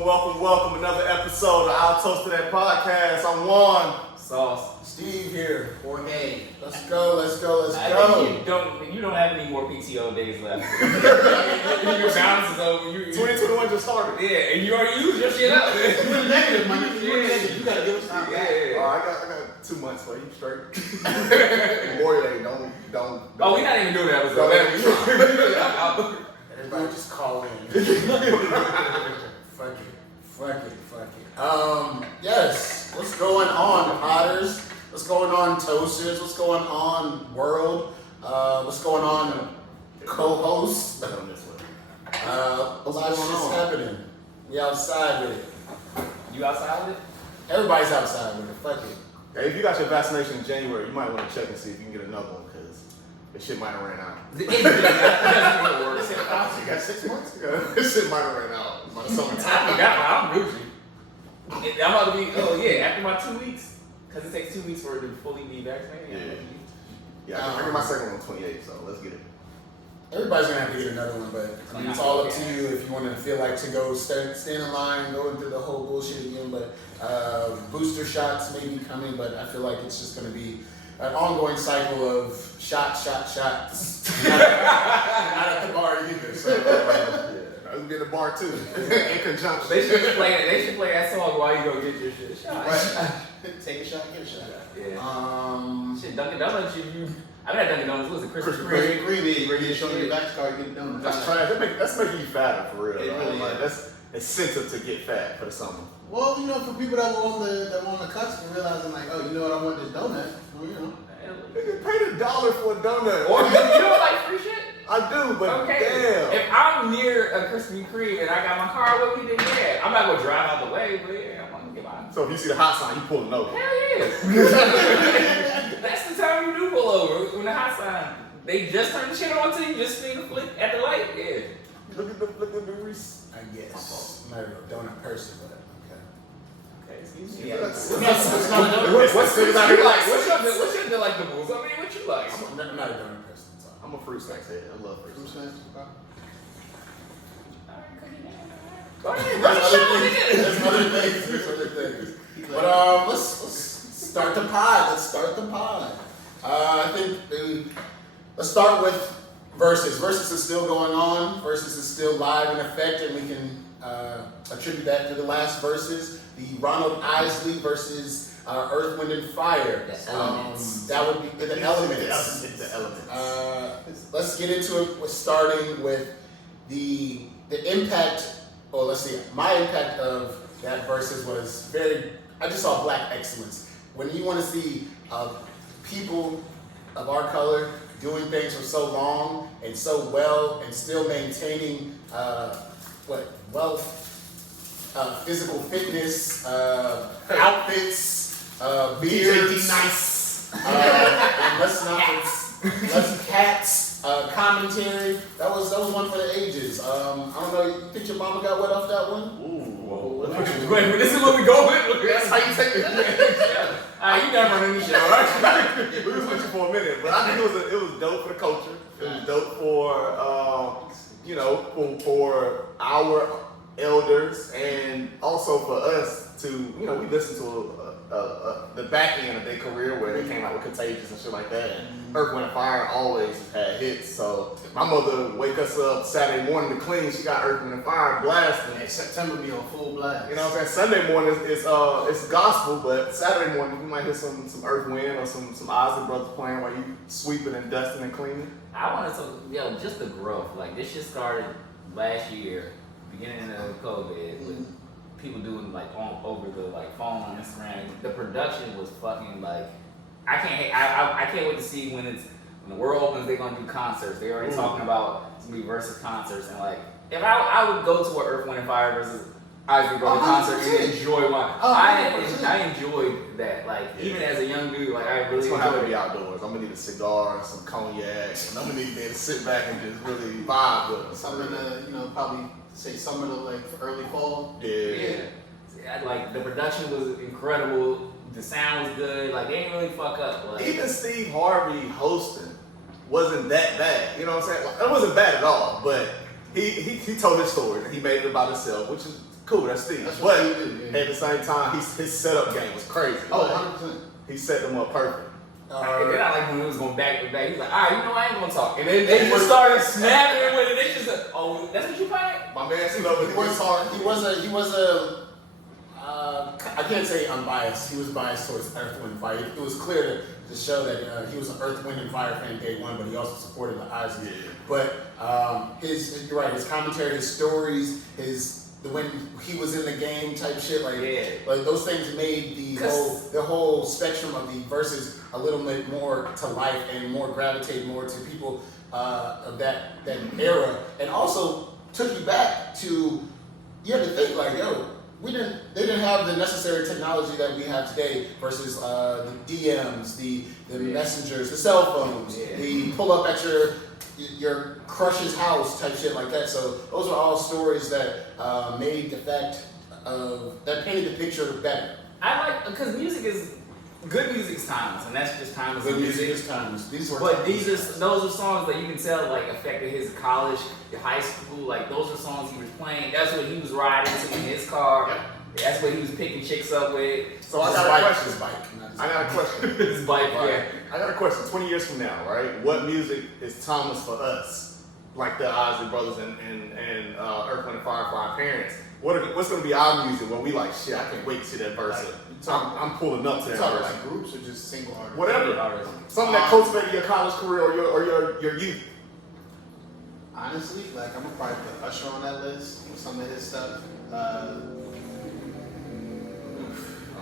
Welcome. Another episode of I'll Toast to That podcast. I'm Juan. Sauce. Steve here. Jorge. Let's go. You don't have any more PTO days left. Your balance is over. 2021 just started. Yeah, and you already used your shit up. You're negative, man. You gotta give us time. Yeah. I got 2 months for you straight. Memorial Day, don't. Oh, we're not even doing that episode. Everybody just call in. Fuck it. Yes. What's going on, Potters? What's going on, Toasters? What's going on, world? What's going on, co-host? A lot of shit's happening. We outside with it. You outside with it? Everybody's outside with it. Fuck it. Hey, if you got your vaccination in January, you might want to check and see if you can get another one because this shit might have ran out. It doesn't work. You got 6 months? Yeah, this shit might have ran out by the summertime. I'm Gucci. I'm about to be, after my 2 weeks, because it takes 2 weeks for it to fully be vaccinated. Yeah, I get my second one on 28, so let's get it. Everybody's gonna have to get another one, but I mean, it's all up to you if you want to feel like to go stand in line, going through the whole bullshit again. But booster shots may be coming, but I feel like it's just gonna be an ongoing cycle of shots. Not at the bar either. So I was at the bar too. In conjunction. They should play that song while you go get your shit shot. Take a shot, get a shot. Yeah. Shit, Dunkin' Donuts, I've had Dunkin' Donuts. What's it, Krispy Kreme? Where you show your back card, you get donuts. That's trash. That's making you fatter for real. It really like, is. That's incentive to get fat for the summer. Well, for people that were on the cusp and realizing like, oh, I want this donut. Well, Nigga, pay the $1 for a donut. Or you don't like free shit? I do, but okay. Damn. If I'm near a Krispy Kreme and I got my car with me, then yeah, I'm not gonna drive out the way, but yeah, I'm gonna get mine. So if you see the hot sign, you pulling over. Hell yeah. That's the time you do pull over when the hot sign. They just turn the shit on to you, just need to flick at the light. Yeah. Look at the grease. I guess. I'm not a donut person, but okay, excuse me. What's your delectables? I mean, what you like? I'm not a donut person. So. I'm a fruit snacks head. I love fruit snacks. There's other things. But let's start the pod. I think let's start with Versus. Versus is still going on. Versus is still live in effect, and we can attribute that to the last Versus, the Ronald Isley versus Earth, Wind, and Fire. That would be the Elements. The Elements. Let's get into it. We're starting with the impact. Well, let's see. My impact of that Versus was I just saw black excellence. When you want to see people of our color doing things for so long and so well and still maintaining wealth, physical fitness, outfits, beards, nice. and let's cats, commentary. That was one for the ages. I don't know. You think your mama got wet off that one? Ooh, Wait, this is what we go with. That's how you take it. You done running the show, right? We was with you for a minute, but I think it was dope for the culture. It was dope for our elders and also for us to, we listened to the back end of their career where they came out with Contagious and shit like that. And Earth, Wind, and Fire always had hits. So my mother would wake us up Saturday morning to clean. She got Earth, Wind, and Fire blasting. and September be on full blast. You know what I'm saying? Sunday morning it's gospel, but Saturday morning you might hear some Earth, Wind or some Isley Brothers playing while you sweeping and dusting and cleaning. I wanted to, just the growth. Like, this shit started last year, beginning of COVID, with people doing over the phone on Instagram. The production was fucking I can't wait to see when the world opens. They're gonna do concerts. They're already talking about some Versus concerts, and if I would go to an Earth, Wind, and Fire versus Isley Brothers concert and enjoy one. I enjoyed that. Even as a young dude, I really It's gonna have to enjoyed be it. outdoors. I'm gonna need a cigar, some cognac, and I'm gonna need to be able to sit back and just really vibe with them. Something to probably say summer to early fall. Yeah. The production was incredible. The sound was good. They didn't really fuck up. Even Steve Harvey hosting wasn't that bad. You know what I'm saying? It wasn't bad at all, but he told his story and he made it about himself, which is Cool, that's Steve. That's But what Steve did, yeah. at the same time, his setup game was crazy. Oh, Like, 100%. he set them up perfect. And then I like when it was going back to back. He's like, all right, you know I ain't gonna talk. And then they just started snapping with it. They just like, oh, that's what you playing? My man, you know, He was a I can't say unbiased. He was biased towards Earth, Wind, Fire. It was clear to show that he was an Earth, Wind, and Fire fan day one, but he also supported the Isleys. Yeah. But you're right. His commentary, his stories, when he was in the game type shit, like those things made the whole spectrum of the verses a little bit more to life and more gravitate more to people of that era, and also took you back to, you had to think like, yo, they didn't have the necessary technology that we have today versus the DMs, the messengers, the cell phones, the pull up at your crush's house type shit like that. So those are all stories that made the fact that painted the picture better. I like, because good music's timeless, and that's just timeless. Good music is timeless. Those are songs that you can tell like affected his college, high school. Like those are songs he was playing. That's what he was riding to in his car. Yeah. That's what he was picking chicks up with. So I got a question. His bike. I got a question. His bike, Right. I got a question. 20 years from now, right? What music is timeless for us? Like the Isley Brothers and Earth, Wind, and Fire for our parents. What's going to be our music when we like, shit, I can't wait to see that verse. I'm pulling up to that Talking verse. like groups or just single artists? Whatever. Something that cultivated your college career or your youth. Honestly, like I'm gonna probably put Usher on that list with some of his stuff. I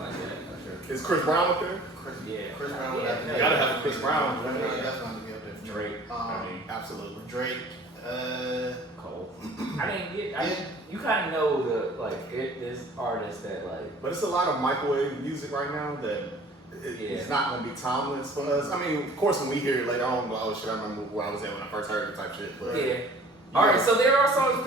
like that. Sure. Is Chris Brown up there? Chris Brown would have to You be gotta up have there. Chris Brown. Chris Brown definitely be up there. For Drake. Absolutely. Drake. Cole. You kind of know there's artists that like. But it's a lot of microwave music right now that it's not going to be timeless for us. I mean, of course, when we hear it later on, we'll go, oh shit, I remember where I was at when I first heard it type shit. But, All right, so there are songs.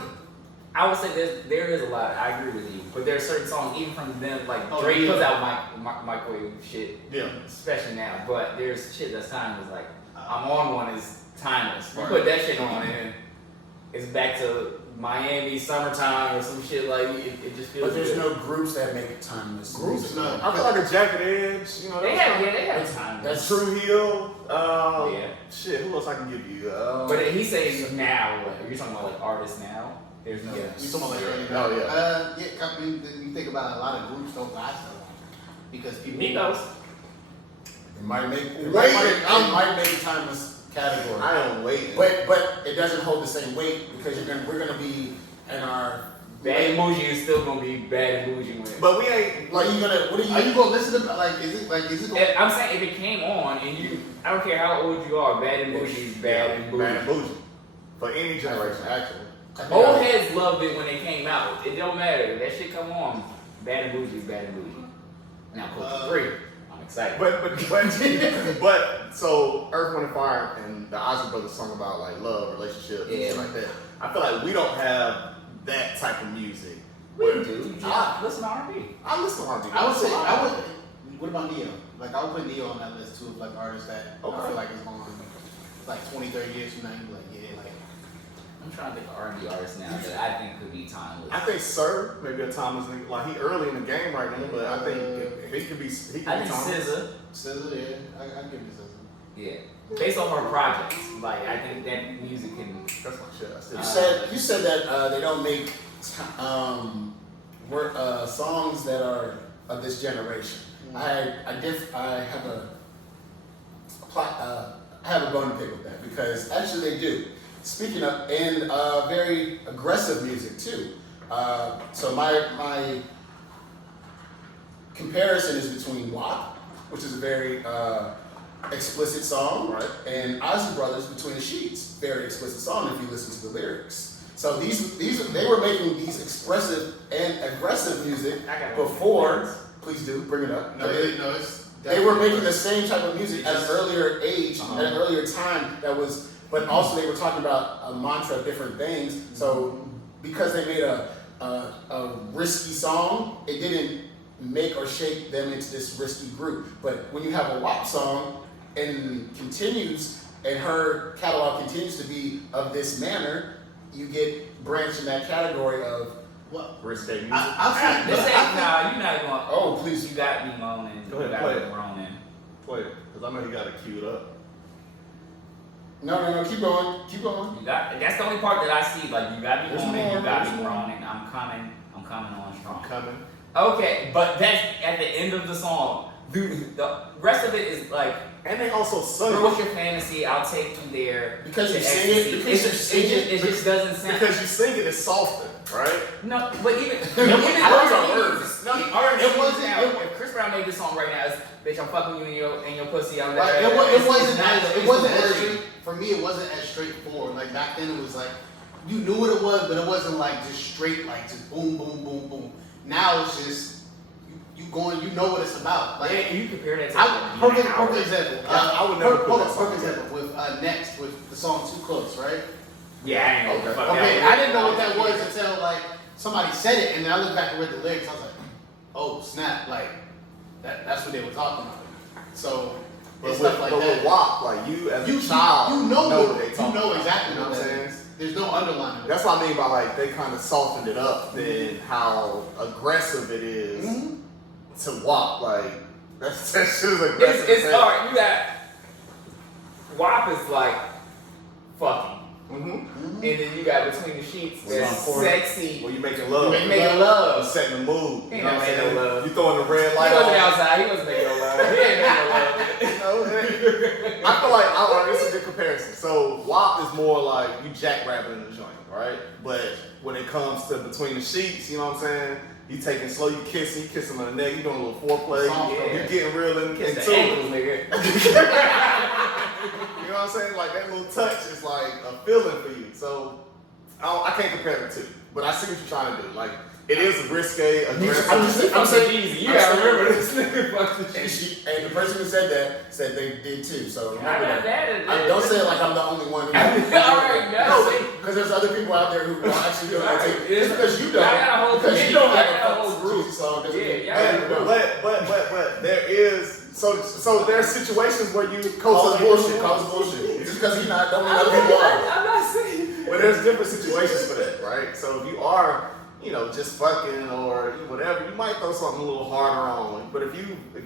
I would say there is a lot. I agree with you, but there are certain songs even from them like Drake puts out microwave shit. Yeah. Especially now, but there's shit that's timeless. Like I'm on one is timeless. You Right. put that shit on and it's back to Miami summertime or some shit like it just feels. But there's good. no groups that make it timeless. Groups, no. I feel like a Jagged Edge, you know. They have a time. That's True Hill. Yeah. Shit, who else I can give you? But he says now. What, you're talking about like artists now. There's no. Yeah. You talking about like early? Oh, yeah. Yeah. I mean, you think about it, a lot of groups don't last that long because people. Migos. It might make Wait, might make a timeless category. I am waiting. But it doesn't hold the same weight because we're gonna be in our Bad and Bougie is still gonna be Bad and Bougie with. But we ain't. like Are you gonna listen to is it gonna? I'm saying if it came on and I don't care how old you are, Bad and Bougie is Bad and Bougie. Bad and Bougie. For any generation, actually. Old heads loved it when it came out. It don't matter. If that shit come on, Bad and Bougie is Bad and Bougie. Now Culture 3. I'm excited. But so Earth, Wind, and Fire and the Isley Brothers song about like love, relationships, and shit like that. I feel like we don't have that type of music. we do. Listen to R&B. I listen to R&B. I would say What about Neo? Like I would put Neo on that list too of like artists that I feel like is on like 20, 30 years from now. You be like, yeah, like. I'm trying to think of R&B artists now that I think could be timeless. I think Sir, maybe a timeless nigga. Like he early in the game right now, but I think he could be. I think SZA. SZA, yeah, I give you SZA. Yeah. Based on her projects, like I think that music can. That's my shit. I still You said that they don't make songs that are of this generation. I have a bone to pick with that because actually they do. Speaking of, and very aggressive music too. So my comparison is between WAP, which is a very explicit song, Right. and Isley Brothers, Between the Sheets, very explicit song if you listen to the lyrics. So they were making these expressive and aggressive music before. Please do bring it up. They were making the same type of music at an earlier age, at an earlier time. But also they were talking about a mantra of different things. So because they made a risky song, it didn't make or shape them into this risky group. But when you have a WAP song and her catalog continues to be of this manner, you get branched in that category of What? Risque music. I've seen. This ain't, nah, you're not going. Oh, please. You got me moaning. Go ahead, you got play me it. groaning. Play it, because I know you got it queued up. No, keep going. Keep going. You got. That's the only part that I see. Like you got me There's moaning. more, You got there's me more. groaning. I'm coming on strong. Coming. Okay, but that's at the end of the song. Dude, the rest of it is like. And they also sung What's your fantasy? I'll take you there. Because to you sing it, ecstasy. because you sing it, It just doesn't sound. because you sing it, it's softer, right? No, but even I Words are even words. No, R&B It wasn't- now. it- If Chris Brown made this song right now, it's bitch, I'm fucking you in your pussy. I'm Like, it wasn't as it's straight. wordy. For me, it wasn't as straightforward. Like back then, it was like you knew what it was, but it wasn't like just straight, like just boom, boom, boom, boom. Now it's just you going, you know what it's about. Like Yeah, you compare that to perfect example. I would never put hold that on, song perfect example with Next with the song Too Close, right? Yeah, I ain't know what the fuck Okay, that I didn't know what that was until like somebody said it, and then I looked back and read the lyrics. I was like, oh snap, like that's what they were talking about. So But it's with, stuff like but that. with WAP, like you as You a child, you know what what they talking you know about. exactly You know what what I'm that saying? is. There's no underlining. That's what I mean by like they kind of softened it up than how aggressive it is to WAP. Like that shit is aggressive. It's hard. You got WAP is like fucking, Mm-hmm. and then you got Between the Sheets. That's sexy. Well, you making love. You making love. You setting the mood. He You know ain't what I'm making saying? no love. You throwing the red He light wasn't on. outside. He wasn't making no love. He ain't making no love. You know, I feel like it's a good comparison. So WAP is more like you jackrabbing in the joint, right? But when it comes to Between the Sheets, you know what I'm saying? You taking slow, you kissing on the neck, you doing a little foreplay, Yeah. you getting real into Kiss the it. ankles, nigga. You know what I'm saying? Like that little touch is like a feeling for you. So I can't compare the two, but I see what you're trying to do. Like it is risque, aggressive. I'm saying- Jeezy. You I'm gotta saying- remember this nigga fucked the And shit. and the person who said that said they did too. So remember Not that. that. Don't say it like I'm the only one who. Alright, no. Because there's other people out there who will actually do it. Right. Just because you don't. Y'all got a whole because you committee, don't y'all have got a a whole group. Jeezy song doesn't Yeah, mean- y'all Hey, got a But there is so there are situations where you Call coast it bullshit. Call it bullshit. Just because he's not, don't mean other people are. I'm not saying. Well, there's different situations for that, right? So if you are, just fucking or whatever, you might throw something a little harder on. But if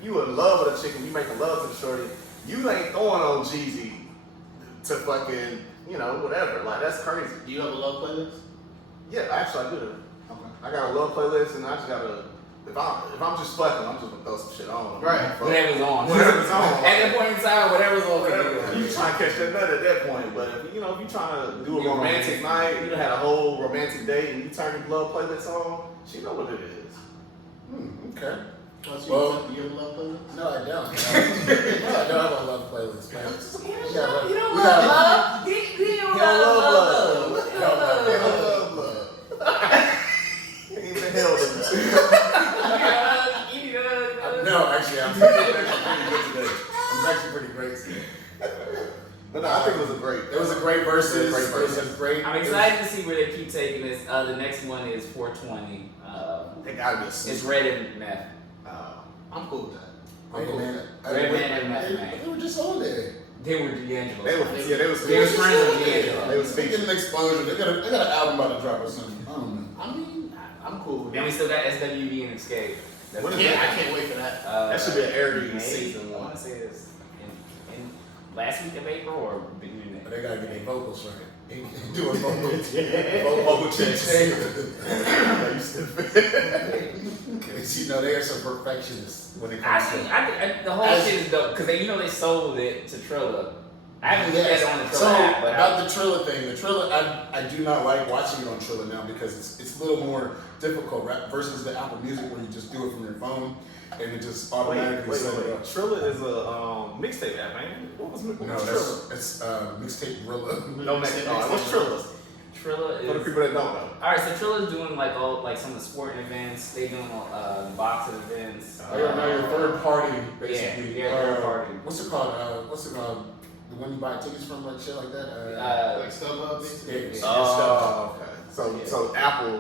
you in love with a chick and you making love to the shorty, you ain't throwing on Jeezy to fucking, whatever. Like that's crazy. Do you have a love playlist? Yeah, actually I do. Okay. I got a love playlist and I just gotta. If I'm just fucking, I'm just gonna throw some shit on. Right. Whatever's on. Whatever's on. At that point in time, whatever's on. Whatever. You trying to catch that nut at that point, but if you trying to do a romantic night, you done had a whole romantic date, and you turn your love playlist on, she know what it is. Okay. Do you have a love playlist? No, I don't. No, I don't have a love playlist, man. You don't love love. He don't love love. He don't love Hell love. love. Ain't even held in that. No, actually, I'm pretty good today. I'm actually pretty great today. But no, I think it was a great. It was a great versus. Great versus. It was a great. I'm excited to see where they keep taking this. The next one is 420. They gotta be a It's Red and Meth. I'm cool with that. Wait a minute. Red Man and Meth Man. They were just on there. They were D'Angelo. They was They friends with D'Angelo. They was They speaking. get an explosion. They got an album about to drop or something. I don't know. I mean, I'm cool with Then we that. still got SWV and Escape. That's When is the- I can't wait for that. That should be an Aries May. season I one. want to say it's in last week of April or beginning But of they gotta get their vocals right. Doing vocals. Vocal checks. They used to- Because they are some perfectionists when it comes Actually, to. I think the whole shit is dope because they sold it to Trilla. I haven't looked at it on the Trilla So app, but about the Trilla thing, the Trilla, I do not like watching it on Trilla now because it's a little more difficult, right? Versus the Apple Music where you just do it from your phone and it just automatically set it up. Trilla is a mixtape app, man. What was No, Trilla? it's mixtape Rilla. No, what's Trilla? Trilla For the is. people that don't know. All right, so Trilla's doing like some of the sporting events. They doing boxing events. You're now your third party, basically. Yeah, third party. What's it called? The one you buy tickets from, like shit like that. Like StubHub, basically. Yeah. Oh, okay. So Apple,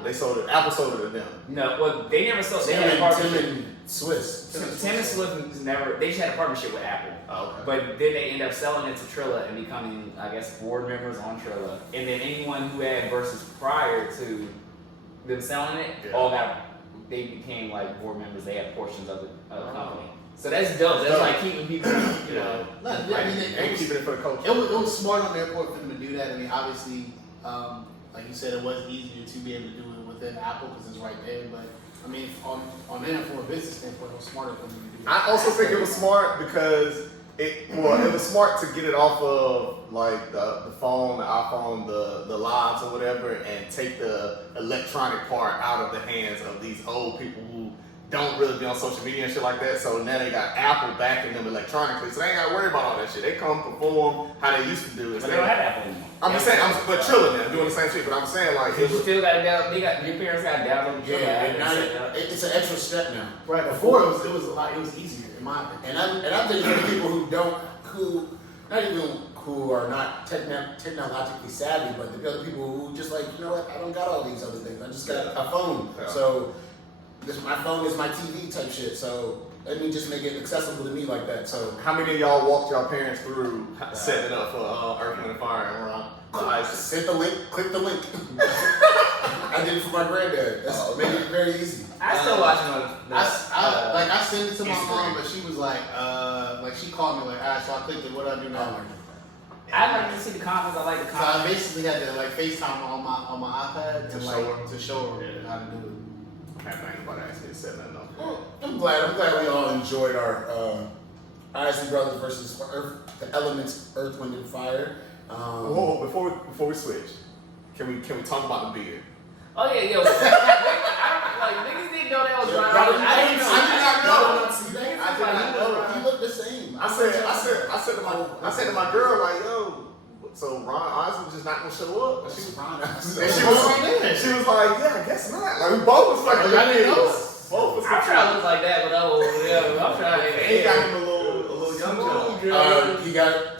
Apple sold it to them. No, well they never sold. They Tim had a and partnership. Swiss. Tim and Swift never. They just had a partnership with Apple. Oh, okay. But then they end up selling it to Trilla and becoming, I guess, board members on Trilla. And then anyone who had verses prior to them selling it, they became like board members. They had portions of the company. So that's dope. That's like keeping people, you know. And keeping it for the culture. It was smart on their part for them to do that. I mean, obviously, like you said, it was easier to be able to do it within Apple because it's right there. But I mean, on them from a business standpoint, it was smarter for them to do that. I also think it was smart because it was smart to get it off of like the phone, the iPhone, the lives or whatever, and take the electronic part out of the hands of these old people who don't really be on social media and shit like that. So now they got Apple backing them electronically, so they ain't got to worry about all that shit. They come perform how they used to do it. But they don't have Apple anymore. I'm just saying, but Trilla now doing the same shit. But I'm saying like You still got to download. Your parents got to download the Trilla app. It's an extra step now. Right before it was a lot. It was easier in my opinion. And I'm thinking for people who are not technologically savvy, but the other people who just like, you know what, I don't got all these other things. I just got a phone. Yeah. So my phone is my TV type shit. So let me just make it accessible to me like that. So how many of y'all walked y'all parents through setting it up for Earth, Wind, and Fire and Ron? hit the link, click the link. I did it for my granddad. That's made it very easy. I still watching I sent it to my Instagram. mom, but she was like she called me like, alright, so I clicked it. What do I do now? I like to see the comments. I like the So I comments. basically had to like FaceTime on my iPad to show her how to do it. I can't think about actually setting that up. Well, I'm glad we all enjoyed our Isley Brothers versus the Elements, Earth, Wind, and Fire. Whoa, before we switch, can we talk about the beard? Oh yeah, yo. Niggas didn't know that was Ron. I didn't know. I did not know. He looked the same. I said to my girl like, yo, so Ron Isley just not gonna show up? And she was like, yeah, I guess not. Like we both was like, I didn't know. Both was I'm trying to look like that, but I'm trying to. He got him a little young girl. Do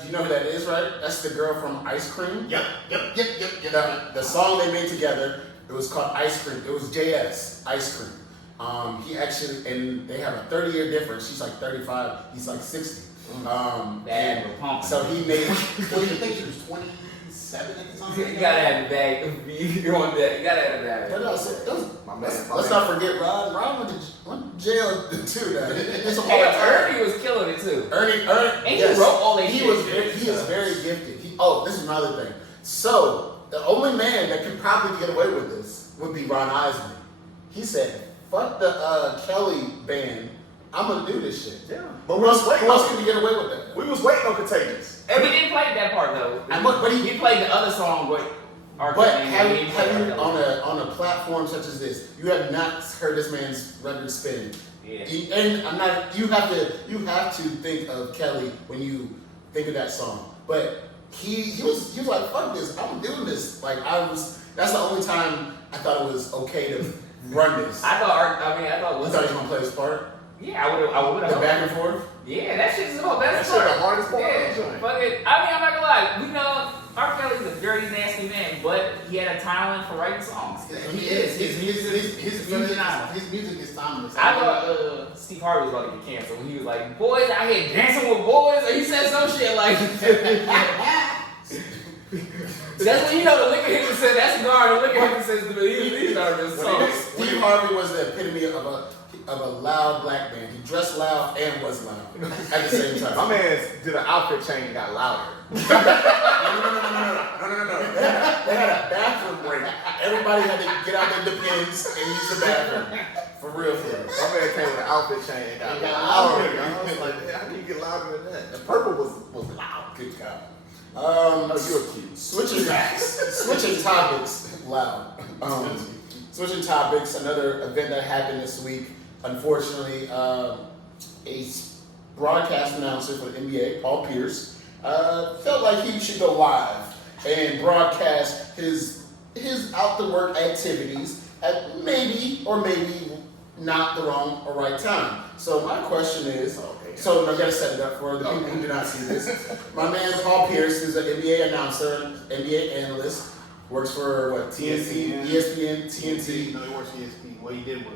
you know who that is, right? That's the girl from Ice Cream. Yep. The song they made together, it was called Ice Cream. It was JS, Ice Cream. He actually, and they have a 30-year difference. She's like 35, he's like 60. So he made. Well, you think she was 27 at the time? You gotta have the bag. You on that? You gotta have the bag. But no, let's not forget Ron. Ron went to jail too. Ernie was killing it too. Ernie, and yes. he wrote all that He shit. is very gifted. This is another thing. So the only man that could probably get away with this would be Ron Isley. He said, "Fuck the Kelly band. I'm gonna do this shit." Yeah. But who else can get away with that? We was waiting on Contagious. And we didn't play that part though. But he played the other song with have you on a platform such as this, you have not heard this man's record spin. Yeah. You have to think of Kelly when you think of that song. But he was like, fuck this, I'm doing this. That's the only time I thought it was okay to run this. I thought you thought he was gonna play his part? Yeah, I would have. The back and forth? Yeah, that shit's the best That part. shit the hardest part. Yeah, fuck it. I mean, I'm not gonna lie. We know R. Kelly's a very nasty man, but he had a talent for writing songs. He is. His music is timeless. I thought Steve Harvey was about to get canceled when he was like, "Boys out here dancing with boys," or he said some shit like. That's when you know the liquor hitter said that's guard. The liquor hitter says these are just songs. Steve Harvey was the epitome of a loud black man. He dressed loud and was loud at the same time. My man did an outfit change and got louder. No. They had a bathroom break. Everybody had to get out their Depends and use the bathroom. For real. My man came with an outfit change and got louder. I was like, how can you get louder than that? The purple was loud. Good God. Oh, you were cute. Switching topics. Loud. Switching topics. Another event that happened this week. Unfortunately, a broadcast announcer for the NBA, Paul Pierce, felt like he should go live and broadcast his out the work activities at maybe not the wrong or right time. So my question is, so I gotta set it up for the people who do not see this. My man Paul Pierce is an NBA announcer, NBA analyst, works for TNT, ESPN, TNT. No, he works for ESPN. Well, he did work.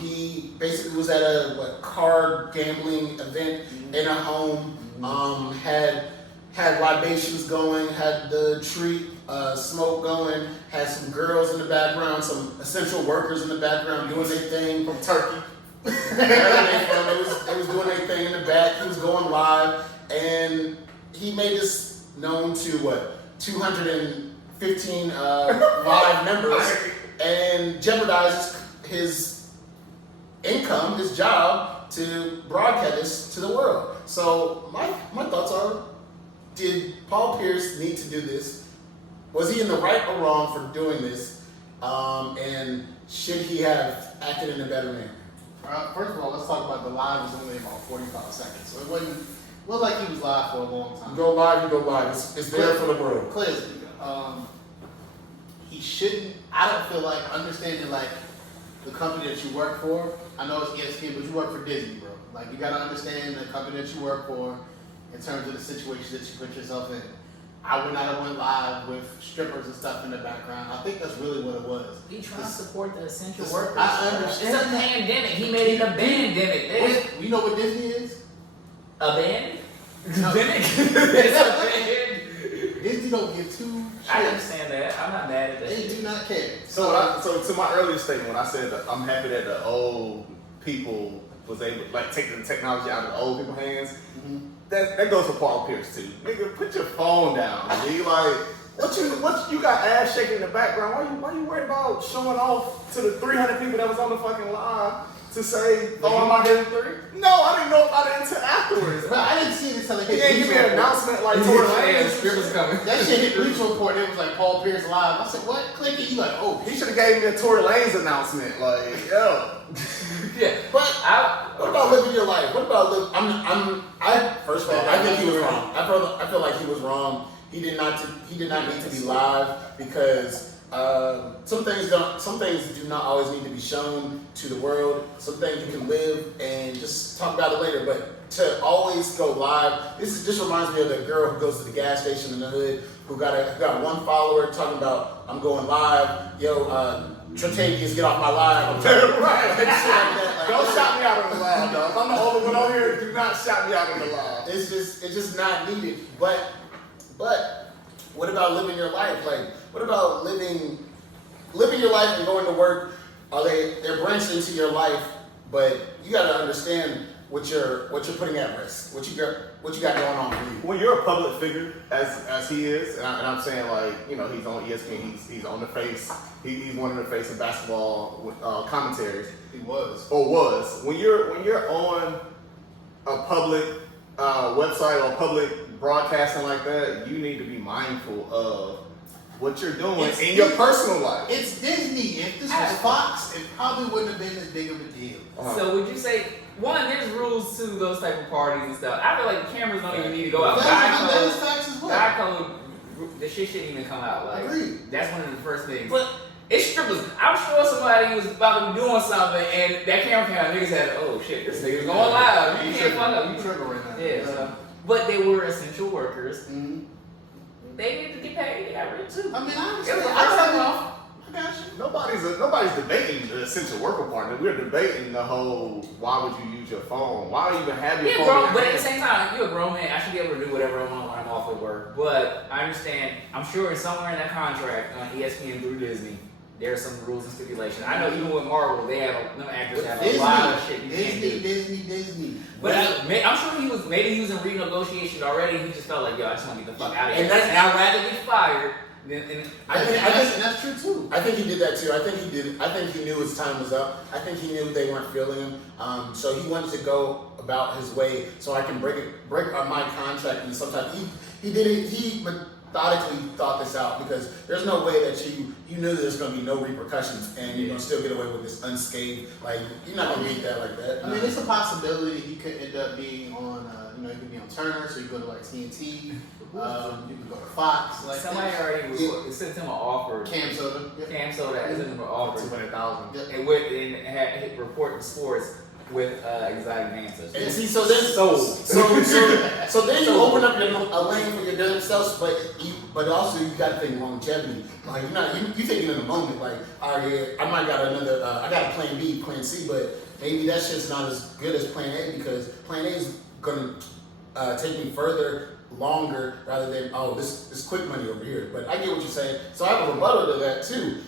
He basically was at a card gambling event in a home. Had libations going, had the smoke going, had some girls in the background, some essential workers in the background doing their thing. From Turkey. They was doing their thing in the back. He was going live, and he made this known to 215 live members, and jeopardized his income, his job, to broadcast this to the world. So my thoughts are: did Paul Pierce need to do this? Was he in the right or wrong for doing this? And should he have acted in a better manner? First of all, let's talk about the live was only about 45 seconds, so it wasn't like he was live for a long time. You go live, you go live. It's there for the world. Clearly, he shouldn't. I don't feel like understanding like the company that you work for. I know it's ESPN, but you work for Disney, bro. Like you gotta understand the company that you work for in terms of the situation that you put yourself in. I would not have went live with strippers and stuff in the background. I think that's really what it was. He trying to support the essential workers. I understand. It's a pandemic. He made it a pandemic. You know what Disney is? A band? No. It's a band. Disney don't give two shits. I understand that. I'm not mad at that. They do not care. So to my earlier statement, when I said that I'm happy that the old people was able to like take the technology out of the old people's hands, that goes for Paul Pierce too. Nigga, put your phone down. Nigga. Like, what you got ass shaking in the background? Why you worried about showing off to the 300 people that was on the fucking live to say, oh, I'm out here in 3? No, I didn't know about it until afterwards. But I didn't see it until it He hit didn't give me an announcement like Tory Lanez. Strippers coming. That shit hit Bleacher Report. It was like Paul Pierce live. I said, what? Click it. You like, oh. He should have gave me a Tory Lanez announcement. Like, yo. Yeah. But what about living your life? What about first of all, I think he was wrong. I feel like he was wrong. He did not need to be live because some things do not always need to be shown to the world. Some things you can live and just talk about it later. But to always go live, this reminds me of the girl who goes to the gas station in the hood who got one follower talking about, I'm going live, Trentavious, get off my live. Right. Don't shout me out on the live, though. If I'm the only one on here, do not shout me out on the live. It's just not needed. But what about living your life? Like, what about living your life and going to work? They're branched into your life, but you got to understand what you're putting at risk. What you got going on for you. When you're a public figure, as he is, and I'm saying like, he's on ESPN, he's on the face, he's one of the face of basketball commentaries. He was. Or was. When you're on a public website or public broadcasting like that, you need to be mindful of what you're doing in your personal life. It's Disney. If this was Fox, it probably wouldn't have been as big of a deal. So would you say, one, there's rules to those type of parties and stuff. I feel like the cameras don't even need to go out. That is facts as well. God code, the shit shouldn't even come out. Like, Agreed. That's one of the first things. But it's strippers. I'm sure somebody was about to be doing something and that camera came out, niggas had, oh shit, this nigga's going live. You can't fuck up. You trigger right now. Yeah, so. But they were essential workers. Mm-hmm. They need to get paid. They got rich too. I mean, I It understand. was the first time off. I got you. Nobody's debating the essential worker part. We're debating the whole, why would you use your phone? Why even have your Yeah, phone? bro, but at the same time, you're a grown man. I should be able to do whatever I want when I'm off at work. But I understand, I'm sure somewhere in that contract on ESPN through Disney, there's some rules and stipulations. I know even with Marvel, they have, no actors have a lot of shit you can't do. Disney. But I'm sure he was in renegotiation already. He just felt like, yo, I just want to get the fuck out of here. And And I'd rather get fired than. I think that's true too. I think he did that too. I think he knew his time was up. I think he knew they weren't feeling him. So he wanted to go about his way so I can break my contract. And sometimes he did it. He methodically thought this out because there's no way that you knew there's going to be no repercussions and you're going to still get away with this unscathed. Like, you're not going to beat that like that. I mean, it's a possibility he could end up being on, he could be on Turner, so you go to like TNT, you could go to Fox. Like Somebody already sent him an offer. Cam Soda. Cam Soda has sent him an offer. 200,000. Yep. And had hit reporting sports with exotic dancers. And see, so then you open up a lane for your damn self, but also you got to think longevity. Like you thinking in the moment, like, oh yeah, I might got another, I got a plan B, plan C, but maybe that shit's not as good as plan A because plan A is gonna take me further, longer, rather than this quick money over here. But I get what you're saying. So I have a rebuttal to that too.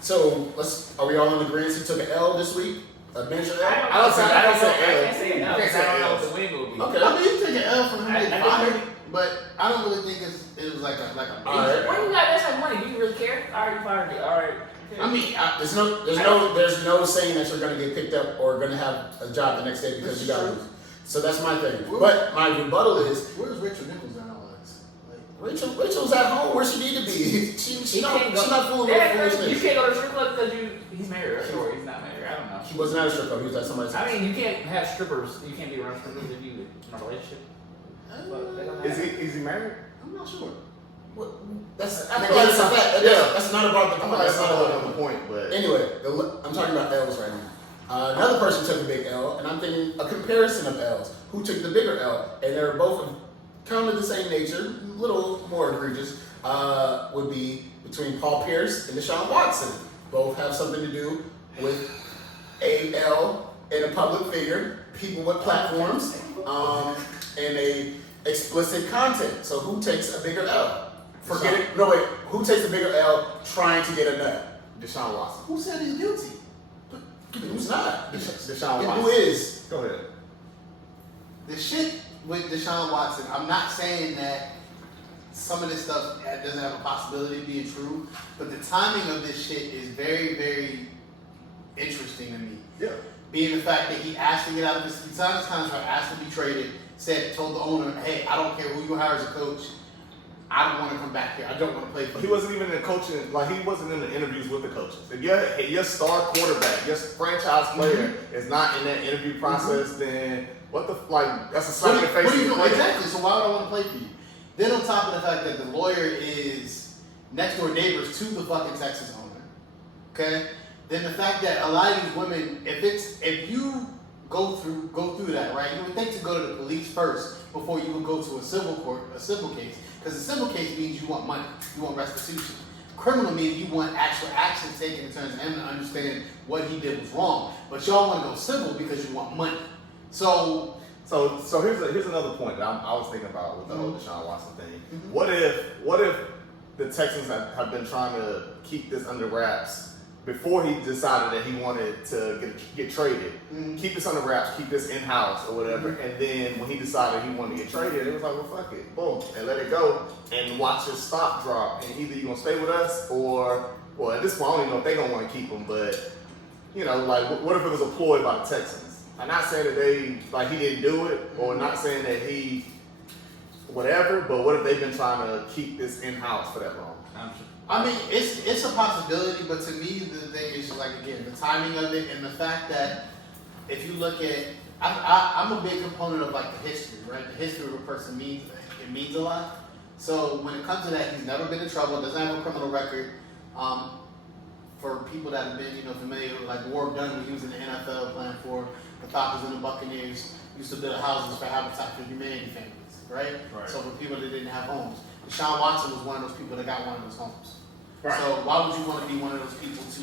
So are we all in agreement? He took an L this week. A major L. I can't say no because I don't know what the win will be. Okay. I mean, you take an L from him getting I fired, but I don't really think it was like a major. Alright. Why you got that much money? Do you really care? All right, you fired me. All right. I mean, there's no saying that you're going to get picked up or going to have a job the next day because you got to lose. So that's my thing. But my rebuttal is, where's Rachel Nichols in all this? Rachel's at home where she need to be. She's not fooling with foolishness. You can't go to strip club because he's married, right? Or he's not married. I don't know. He wasn't at a strip club. He was at somebody's house. I mean, you can't have strippers. You can't be around strippers if you in a relationship. Is he married? I'm not sure. That's not about the point. That's not about the point, but anyway, I'm talking about L's right now. Another person took a big L, and I'm thinking a comparison of L's. Who took the bigger L? And they're both kind of the same nature, a little more egregious, would be between Paul Pierce and Deshaun Watson. Both have something to do with a L in a public figure, people with platforms, and a explicit content. So who takes a bigger L? Who takes the bigger L trying to get a nut? Deshaun Watson. Who said he's guilty? Who's not? Deshaun Watson. Who is? Go ahead. The shit with Deshaun Watson, I'm not saying that some of this stuff doesn't have a possibility of being true, but the timing of this shit is very, very interesting to me. Yeah. Being the fact that he asked to get out of this, he signed his contract, asked to be traded, told the owner, hey, I don't care who you hire as a coach, I don't want to come back here. I don't want to play for you. He wasn't even in coaching, he wasn't in the interviews with the coaches. If your star quarterback, your franchise player is not in that interview process, then what that's a slap in the face. What are you doing? Exactly. So why would I want to play for you? Then on top of the fact that the lawyer is next door neighbors to the fucking Texas owner. Okay? Then the fact that a lot of these women, if you go through that, right, you would think to go to the police first before you would go to a civil case. Because a civil case means you want money, you want restitution. Criminal means you want actual action taken in terms of him to understand what he did was wrong. But y'all want to go civil because you want money. So here's another point that I was thinking about with the whole Deshaun Watson thing. Mm-hmm. What if the Texans have been trying to keep this under wraps before he decided that he wanted to get traded? Mm-hmm. Keep this under wraps, keep this in-house or whatever. Mm-hmm. And then when he decided he wanted to get traded, it was like, well, fuck it, boom, and let it go and watch his stock drop. And either you're gonna stay with us or, well, at this point, I don't even know if they don't want to keep him, but what if it was a ploy by the Texans? I'm not saying that he didn't do it, or not saying that he whatever, but what if they've been trying to keep this in-house for that long? I mean, it's a possibility, but to me, the thing is just again, the timing of it and the fact that if you look at, I'm a big component of the history, right? The history of a person means a lot. So when it comes to that, he's never been in trouble, doesn't have a criminal record. For people that have been, familiar with Warren Dunn, when he was in the NFL playing for the Falcons and the Buccaneers, used to build houses for Habitat for Humanity families, right? So for people that didn't have homes. Deshaun Watson was one of those people that got one of those homes. Right. So why would you want to be one of those people to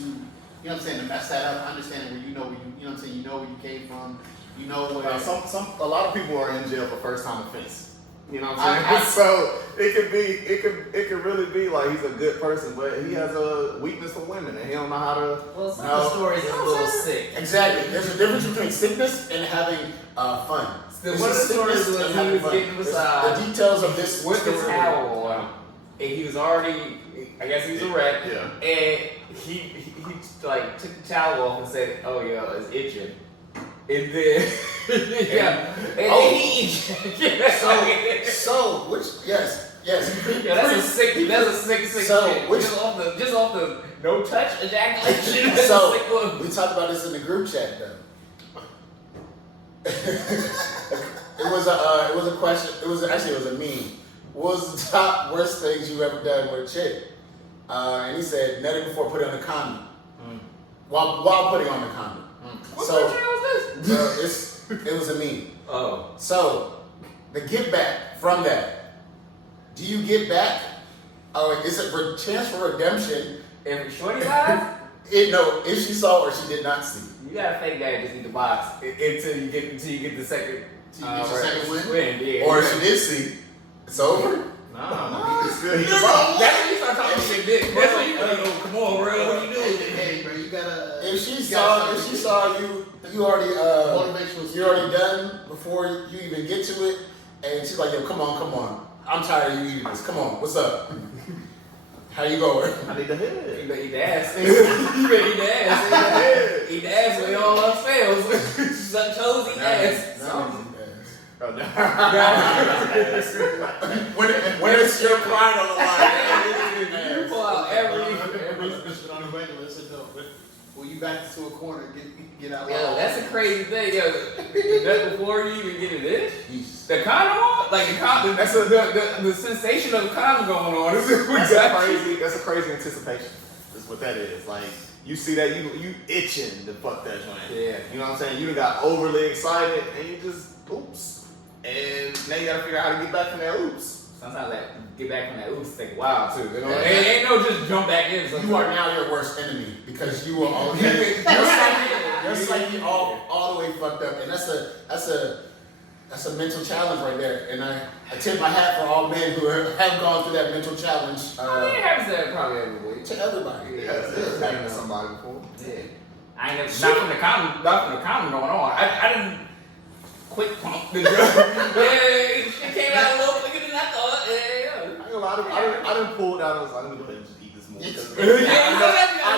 mess that up, understanding where you know where you came from, where a lot of people are in jail for first time offense. You know what I'm saying? So it could really be he's a good person, but he has a weakness for women and he don't know how to. Well, some of the stories are a little sick. Exactly. There's a difference between sickness and having fun. One of the stories was he was getting massage. The details of this with the towel on, and he was already, I guess he was a wreck, and he took the towel off and said, "Oh yeah, it's itching." And then, that's a sick so, shit. Just off the no touch ejaculation. So we talked about this in the group chat though. It was a question. It was a meme. What was the top worst things you ever done with a chick? And he said nutting before putting on a condom. While putting on the condom. What country was this? It was a meme. Oh. So the get back from that. Do you get back? Is it a chance for redemption? If shorty lies? No, if she saw or she did not see. You gotta fake that and just eat the box until you get the second So you get your second win? Yeah. Or if she did see, it's over. Nah, it's good. That's when you start talking shit dick. That's when you go, come on, bro, what you doing? Hey, bro, you gotta. If she saw you already motivational. you're already done before you even get to it, and she's like, yo, come on, I'm tired of you eating this. Come on, what's up? How you going? I need the head. You better eat the ass. You better eat the ass. Eat the ass when all else fails. Suck toes, eat ass. When it's your pride on the line, You pull out every. On the regular, so no. But when you back to a corner, get out. Yo, that's a crazy thing. Yo, that before you even get it in, the condom on, like the condom. That's the sensation of the condom going on. That's a crazy anticipation. That's what that is. Like you see that you itching to fuck that joint. Yeah. You know what I'm saying? You done got overly excited and you just oops. And now you gotta figure out how to get back from that oops. Sometimes that get back from that oops take a while too. You know? Ain't no just jump back in. you are now your worst enemy because you are all you're slightly all the way fucked up, and that's a mental challenge right there. And I tip my hat for all men who have gone through that mental challenge. It happens to that probably every week. To everybody. Yeah, it's happened to somebody before. Yeah. I ain't never not from the condom going on. I didn't quick pump the drug. It came out a little quicker than I thought. I didn't pull it out. I was like, let me go ahead and just eat this more. I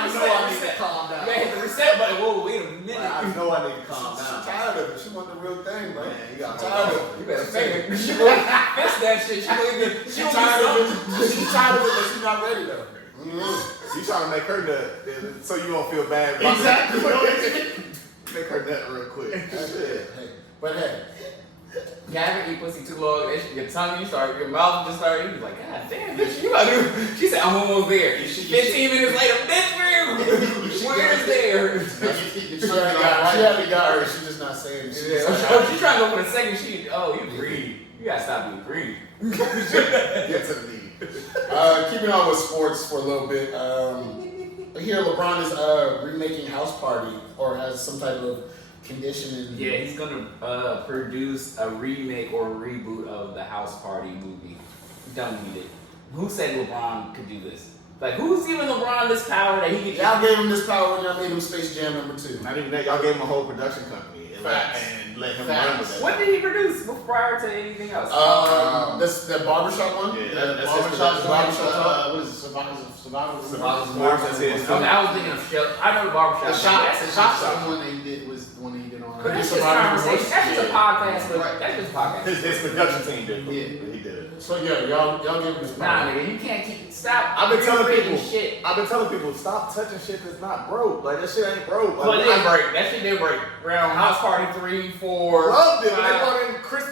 know I need to calm down. Man, hit the reset button. Whoa, wait a minute. I know I need to calm She's down. tired of it. She want the real thing, bro. Man, you got tired of it. You better say it. She really fist that shit. She tired of it. She's tired of it, but she's not ready though. You trying to make her nut so you don't feel bad. Exactly. Make her nut real quick. But hey. You ever eat pussy too long, your tongue, your mouth just started, you was like, God damn, bitch, you about to. She said, I'm almost there. 15 minutes later, bitch, where's there? She already got her, she's just not saying it. She's trying to go for the second sheet. You greedy. You gotta stop being greedy. Get to the meat. Keeping on with sports for a little bit. Here, LeBron is remaking House Party, or has some type of condition. Yeah, he's gonna produce a remake or reboot of the House Party movie. Don't need it. Who said LeBron could do this? Like, who's giving LeBron this power that he could? Y'all gave him this power when y'all made him Space Jam #2. Not even that. Y'all gave him a whole production company and let him run with that. What did he produce prior to anything else? This the barbershop one. Yeah, That's barbershop. what is it? Survival Wars. That's his. I was thinking of show. I know the barbershop. The shop the one they did was the one he did on. But that's just conversation. That's just a podcast. But that's just a podcast. His production team did. Yeah. He did it. So yeah, y'all gave him this Nah, power. nigga, you can't keep stop. I've been telling reading people. shit. I've been telling people stop touching shit that's not broke. Like that shit ain't broke. But it Like, didn't break. That shit did break. Around House Party 3, 4. Loved it. When they 5. brought in Chris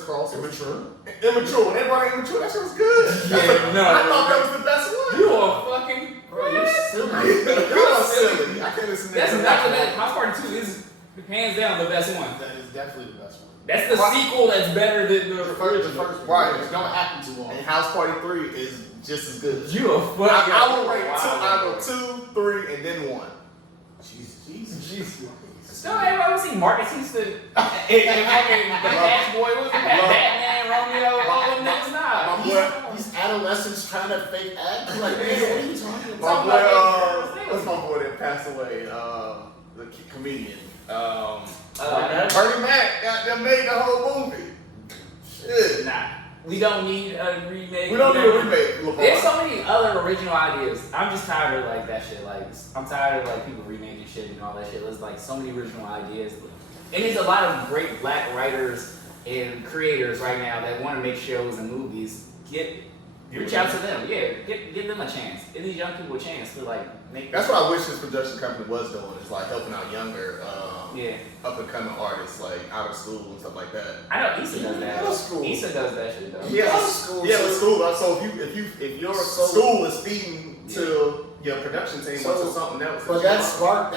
Cross. Immature. Immature. When they brought in Immature, that shit was good. I thought that was the best one. You are fucking. Bro, you're silly. You're silly. I can't listen to That's that. not the best. House Party 2 is hands down the best one. That is definitely the best one. That's the sequel that's better than the first original. one. Right. Don't happen too long. And House Party 3 is just as good. You a fucking. I will rate I go 2, 3, and then 1. Jesus. Still, everybody seen Marcus Houston and fucking the Cash Boy was Batman, Romeo, all them niggas. Nah. These adolescents trying to fake act. I'm like, man, what are you talking My about? boy, what's my boy that passed away? The comedian. Bernie Mac got them made the whole movie. Shit. Nah. We don't need a remake. We don't need a remake. LeBron. There's so many other original ideas. I'm just tired of like that shit. Like I'm tired of like people remaking shit and all that shit. There's like so many original ideas. And there's a lot of great black writers and creators right now that want to make shows and movies. Reach out to them. Yeah, give them a chance. Give these young people a chance to like make. That's what I wish this production company was doing. Is like helping out younger, up and coming artists like out of school and stuff like that. I know Issa does that. Out of school. Issa does that shit though. Yeah, Out of school, yeah, so- school. So if your school is feeding to your production team or to something else, But that spark,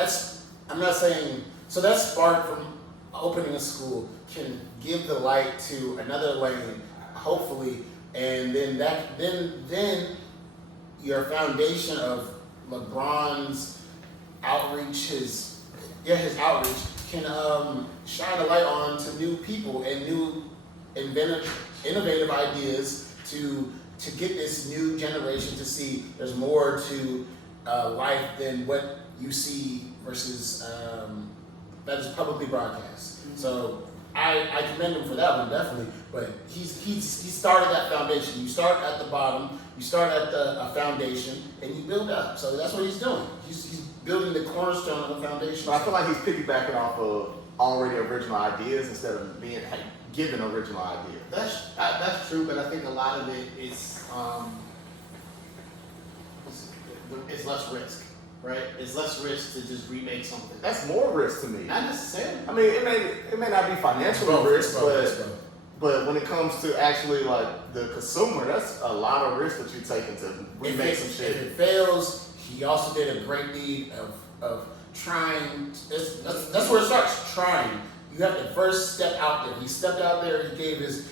I'm not saying, so that spark from opening a school can give the light to another lane, hopefully, and then your foundation of LeBron's outreach, his outreach shine a light on to new people and new innovative ideas to get this new generation to see there's more to life than what you see versus that is publicly broadcast. Mm-hmm. So I commend him for that one definitely. But he started that foundation. You start at the bottom, you start at a foundation, and you build up. So that's what he's doing. He's building the cornerstone of the foundation. But I feel like he's piggybacking off of already original ideas instead of being given original ideas. That's true, but I think a lot of it is it's less risk, right? It's less risk to just remake something. That's more risk to me. Not necessarily. I mean, it may not be financial risk, but when it comes to actually like the consumer, that's a lot of risk that you're taking to remake some shit. If it fails, he also did a great deed of trying. That's where it starts. Trying. You have to first step out there. He stepped out there. He gave his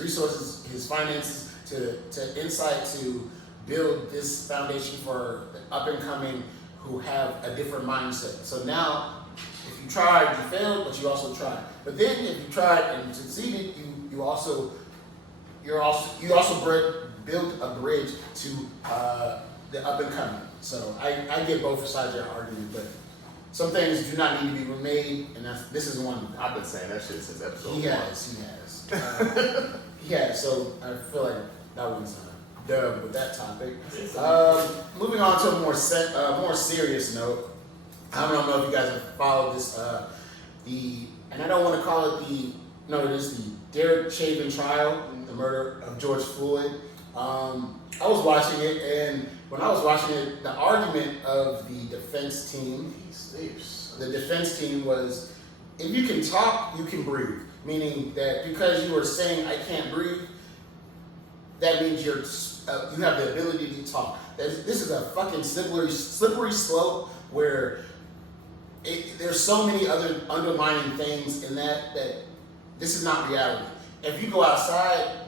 resources, his finances to insight to build this foundation for the up and coming who have a different mindset. So now, if you tried, you failed, but you also tried. But then, if you tried and succeeded, you also built a bridge to the up and coming. So I get both sides of your argument, but some things do not need to be remade, and this is one. I've been saying that shit since episode 1. He has. So I feel like that one's done with that topic. Moving on to a more serious note. I don't know if you guys have followed this. And I don't want to call it it is the Derek Chauvin trial, the murder of George Floyd. I was watching it, and when I was watching it, the argument of the defense team was, if you can talk, you can breathe. Meaning that because you are saying I can't breathe, that means you have the ability to talk. This is a fucking slippery slope where there's so many other undermining things in that this is not reality. If you go outside,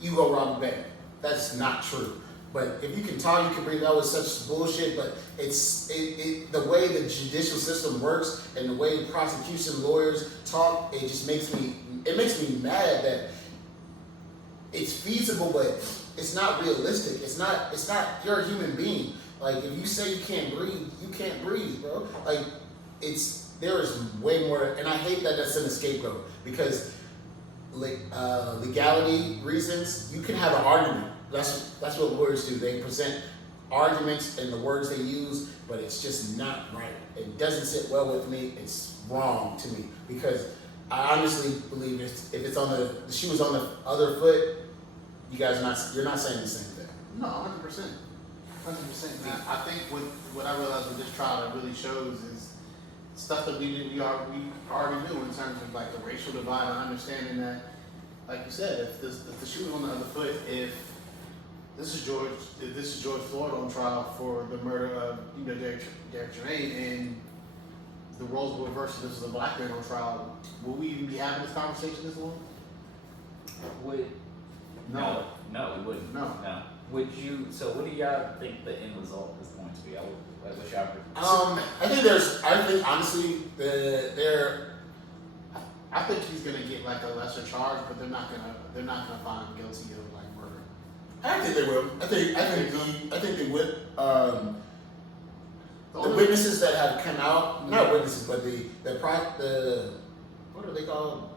you go rob a bank. That's not true. But if you can talk, you can breathe. That was such bullshit. But the way the judicial system works and the way prosecution lawyers talk, it just makes me mad that it's feasible, but it's not realistic. It's not. You're a human being. Like, if you say you can't breathe, you can't breathe, bro. Like, there is way more, and I hate that that's an scapegoat because legality reasons, you can have an argument. That's what lawyers do. They present arguments and the words they use, but it's just not right. It doesn't sit well with me. It's wrong to me because I honestly believe if it's on the shoe is on the other foot, you're not saying the same thing. No, 100%. 100%. I think what I realized with this trial that really shows is stuff that we already knew in terms of like the racial divide and understanding that, like you said, if the shoe was on the other foot, if this is George Floyd on trial for the murder of Derek Chauvin, and the roles were reversed. This is a black man on trial. Will we even be having this conversation this long? No, we wouldn't. No. Would you? So, what do y'all think the end result is going to be? What's y'all? I think honestly, I think he's gonna get like a lesser charge, but they're not gonna find him guilty of like murder. I think they will. I think they would. The witnesses that have come out, not witnesses, but the what are they called?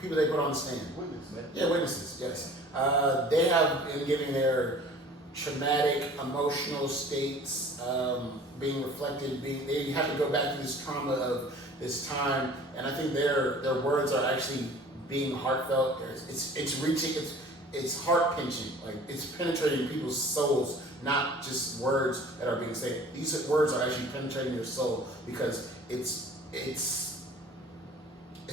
People they put on the stand. Witnesses. Yes. They have been giving their traumatic, emotional states being reflected. They have to go back to this trauma of this time, and I think their words are actually being heartfelt. It's reaching. It's heart pinching. Like, it's penetrating people's souls, not just words that are being said. These words are actually penetrating your soul because it's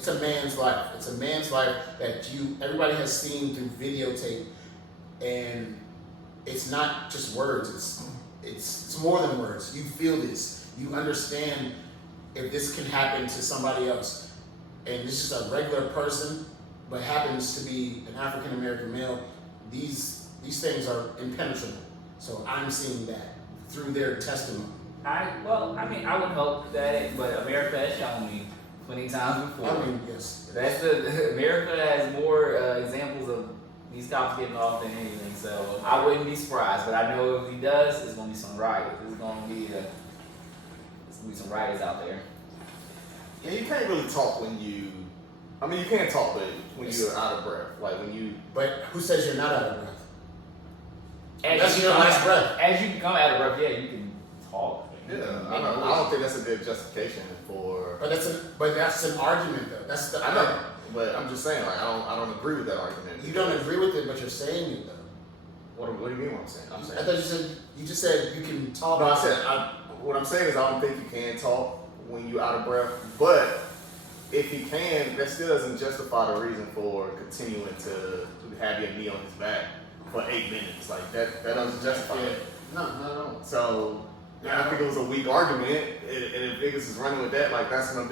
a man's life. It's a man's life that everybody has seen through videotape, and it's not just words. It's more than words. You feel this. You understand if this can happen to somebody else, and this is a regular person, but happens to be an African American male. These things are impenetrable. So I'm seeing that through their testimony. I would hope that, but America has shown me plenty times before. I mean, yes. America has more examples of these cops getting off than anything, so I wouldn't be surprised. But I know if he does, it's gonna be some riots. It's gonna be some riots out there. Yeah, you can't really talk when you. I mean, you can talk, but when you're out of breath, like when you. But who says you're not out of breath? As your last breath. As you become out of breath, yeah, you can talk. Yeah, I don't think that's a good justification for. But that's an argument though. I know, but I'm just saying, like I don't agree with that argument. You don't agree with it, but you're saying it though. What do you mean? What I'm saying? I thought you just said you can talk. No, I said what I'm saying is I don't think you can talk when you're out of breath, but if he can, that still doesn't justify the reason for continuing to have your knee on his back for 8 minutes. Like that doesn't justify it. No, not at all. So I think it was a weak argument, and if niggas is running with that, like that's gonna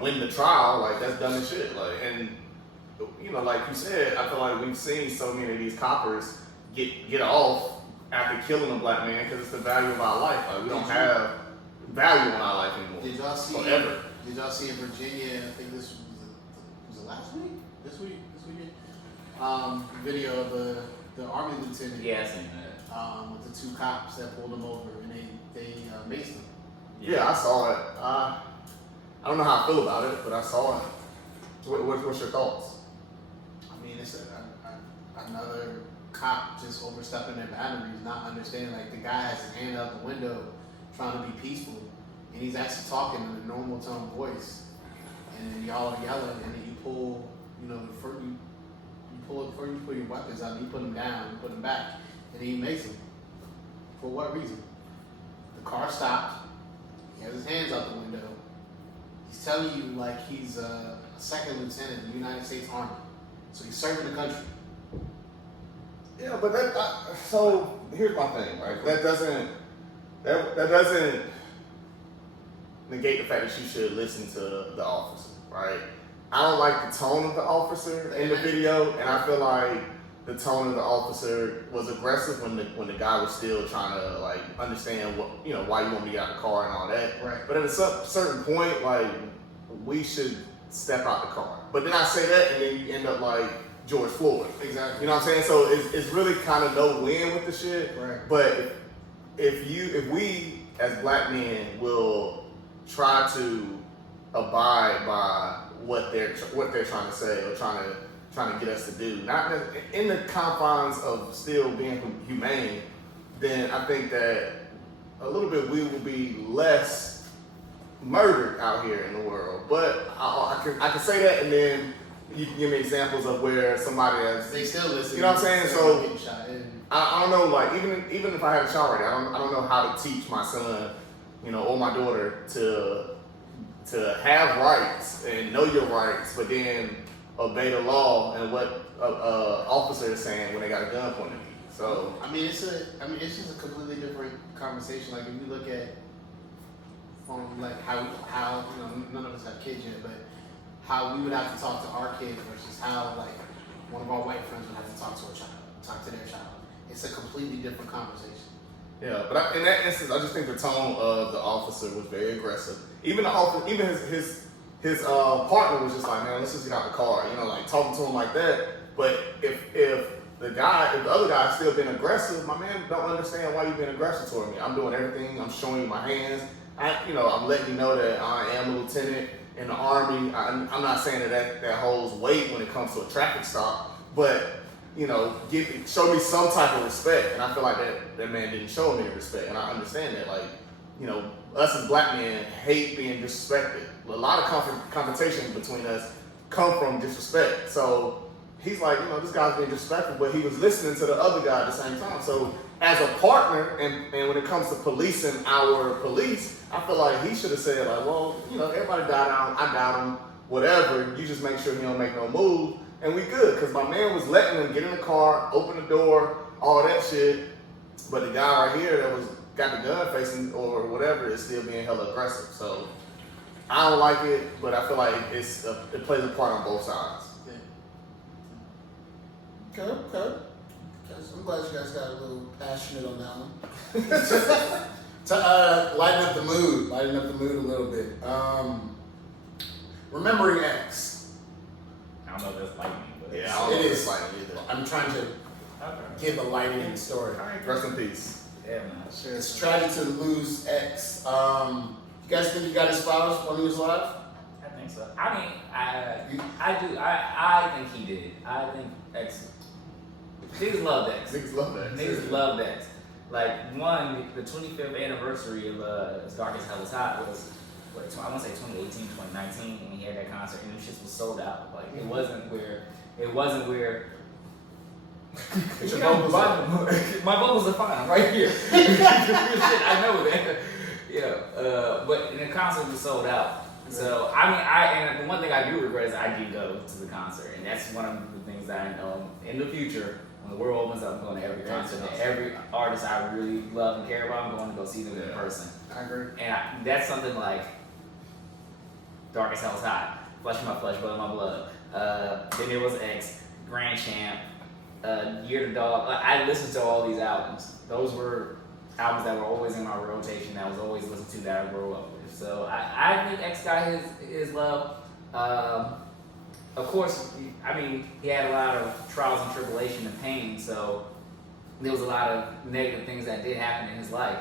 win the trial. Like that's dumb as shit. Like, and you know, like you said, I feel like we've seen so many of these coppers get off after killing a black man because it's the value of our life. Like we don't have value in our life anymore. Did y'all see? Forever. Did y'all see in Virginia? I think this was it last week. This weekend. Video of the army lieutenant. Yeah, I seen that. With the two cops that pulled him over and they maced him. Yeah, I saw it. I don't know how I feel about it, but I saw it. What's your thoughts? I mean, it's another cop just overstepping their boundaries, not understanding. Like the guy has his hand out the window, trying to be peaceful, and he's actually talking in a normal tone voice, and then y'all are yelling, and then you pull, you pull your weapons out, and you put them down, you put them back, and then he makes them. For what reason? The car stopped. He has his hands out the window. He's telling you like he's a second lieutenant in the United States Army, so he's serving the country. Yeah, but so here's my thing, right? That doesn't negate the fact that you should listen to the officer, right? I don't like the tone of the officer in the video, and I feel like the tone of the officer was aggressive when the guy was still trying to like understand what why you want me to get out of the car and all that. Right. But at a certain point, like we should step out the car. But then I say that, and then you end up like George Floyd. Exactly. You know what I'm saying? So it's really kind of no win with the shit. Right. But if we as black men will try to abide by what they're trying to say or trying to get us to do, not in the confines of still being humane, then I think that a little bit we will be less murdered out here in the world. But I can say that, and then you can give me examples of where somebody has. They still listen. You know what I'm saying? So getting shot in. I don't know. Like even if I had a child right now, I don't know how to teach my son, or my daughter to have rights and know your rights, but then obey the law and what officer is saying when they got a gun pointed at you. So I mean, it's just a completely different conversation. Like if you look at from like how none of us have kids yet, but how we would have to talk to our kids versus how like one of our white friends would have to talk to their child. It's a completely different conversation. yeah, but in that instance, I just think the tone of the officer was very aggressive. Even the officer, even his partner was just like, man, let's just get out the car, like talking to him like that. But if the other guy's still being aggressive, my man don't understand why you've been aggressive toward me. I'm doing everything. I'm showing you my hands. I'm letting you know that I am a lieutenant in the Army. I'm not saying that holds weight when it comes to a traffic stop, but show me some type of respect. And I feel like that man didn't show him any respect, and I understand that. Like, us as black men hate being disrespected. A lot of confrontations between us come from disrespect. So he's like, this guy's being disrespectful, but he was listening to the other guy at the same time. So as a partner, and when it comes to policing our police, I feel like he should have said like, well, everybody died out, I got him, whatever. You just make sure he don't make no move, and we good. Because my man was letting him get in the car, open the door, all that shit. But the guy right here that got the gun facing or whatever is still being hella aggressive. So I don't like it, but I feel like it plays a part on both sides. Okay. I'm glad you guys got a little passionate on that one. To lighten up the mood a little bit. Remembering X. I don't know if that's lightning, but Yeah, I don't know It if is. it's like either. I'm trying to okay. give a lightning story. Rest in peace. Yeah, man. Sure. It's tragic to lose X. You guys think he got his flowers when he was alive? I think so. I mean, I do. I think he did. I think X. Niggas loved X. Niggas love that. Niggas loved X. Like the 25th anniversary of As Dark as Hell is Hot was, I want to say 2018, 2019 when he had that concert, and them shits was sold out. Like it wasn't where. It's your vocals My vocals are fine. I'm right here. Shit, I know that. Yeah, but the concert was sold out. So I mean, and the one thing I do regret is I didn't go to the concert, and that's one of the things that I know in the future. When the world opens up, I'm going to every concert. And every artist I really love and care about, I'm going to go see them in person. I agree. And that's something like Dark as Hell's Hot, Flesh of My Flesh, Blood of My Blood. Then there was X, Grand Champ, Year to Dog. I listened to all these albums. Those were albums that were always in my rotation, that I was always listening to, that I grew up with. So I think X got his love. Of course, I mean, he had a lot of trials and tribulation and pain, so there was a lot of negative things that did happen in his life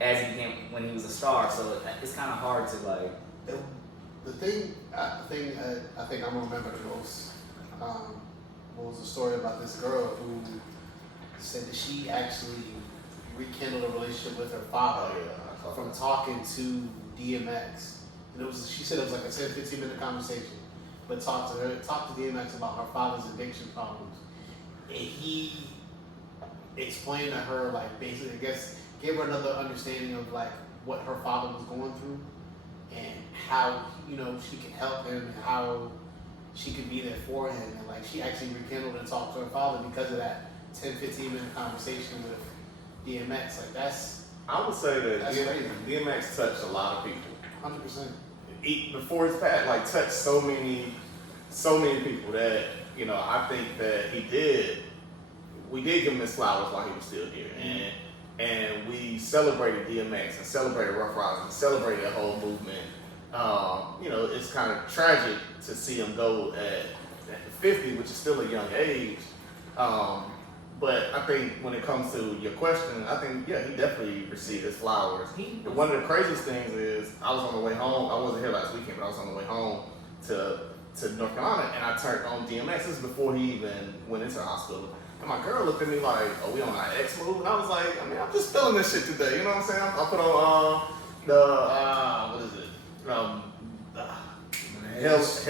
as he became, when he was a star, so it's kind of hard to like... The thing I think I'm gonna remember the most was a story about this girl who said that she actually rekindled a relationship with her father from talking to DMX. And she said it was like a 10-15 minute conversation, but talked to DMX about her father's addiction problems. And he explained to her, like, basically, I guess, gave her another understanding of like what her father was going through and how, she could help him and how she could be there for him. And like she actually rekindled and talked to her father because of that 10-15 minute conversation with DMX. Like I would say that That's crazy. DMX touched a lot of people. 100%. Before his past, like touched so many people that I think that we did give him his flowers while he was still here, and we celebrated DMX and celebrated Rough Riders and celebrated that whole movement. It's kind of tragic to see him go at 50, which is still a young age. But I think when it comes to your question, I think, he definitely received his flowers. One of the craziest things is I was on the way home. I wasn't here last weekend, but I was on the way home to North Carolina, and I turned on DMX. This is before he even went into the hospital. And my girl looked at me like, we on our X move? And I was like, I'm just feeling this shit today. You know what I'm saying? I put on what is it? Hell is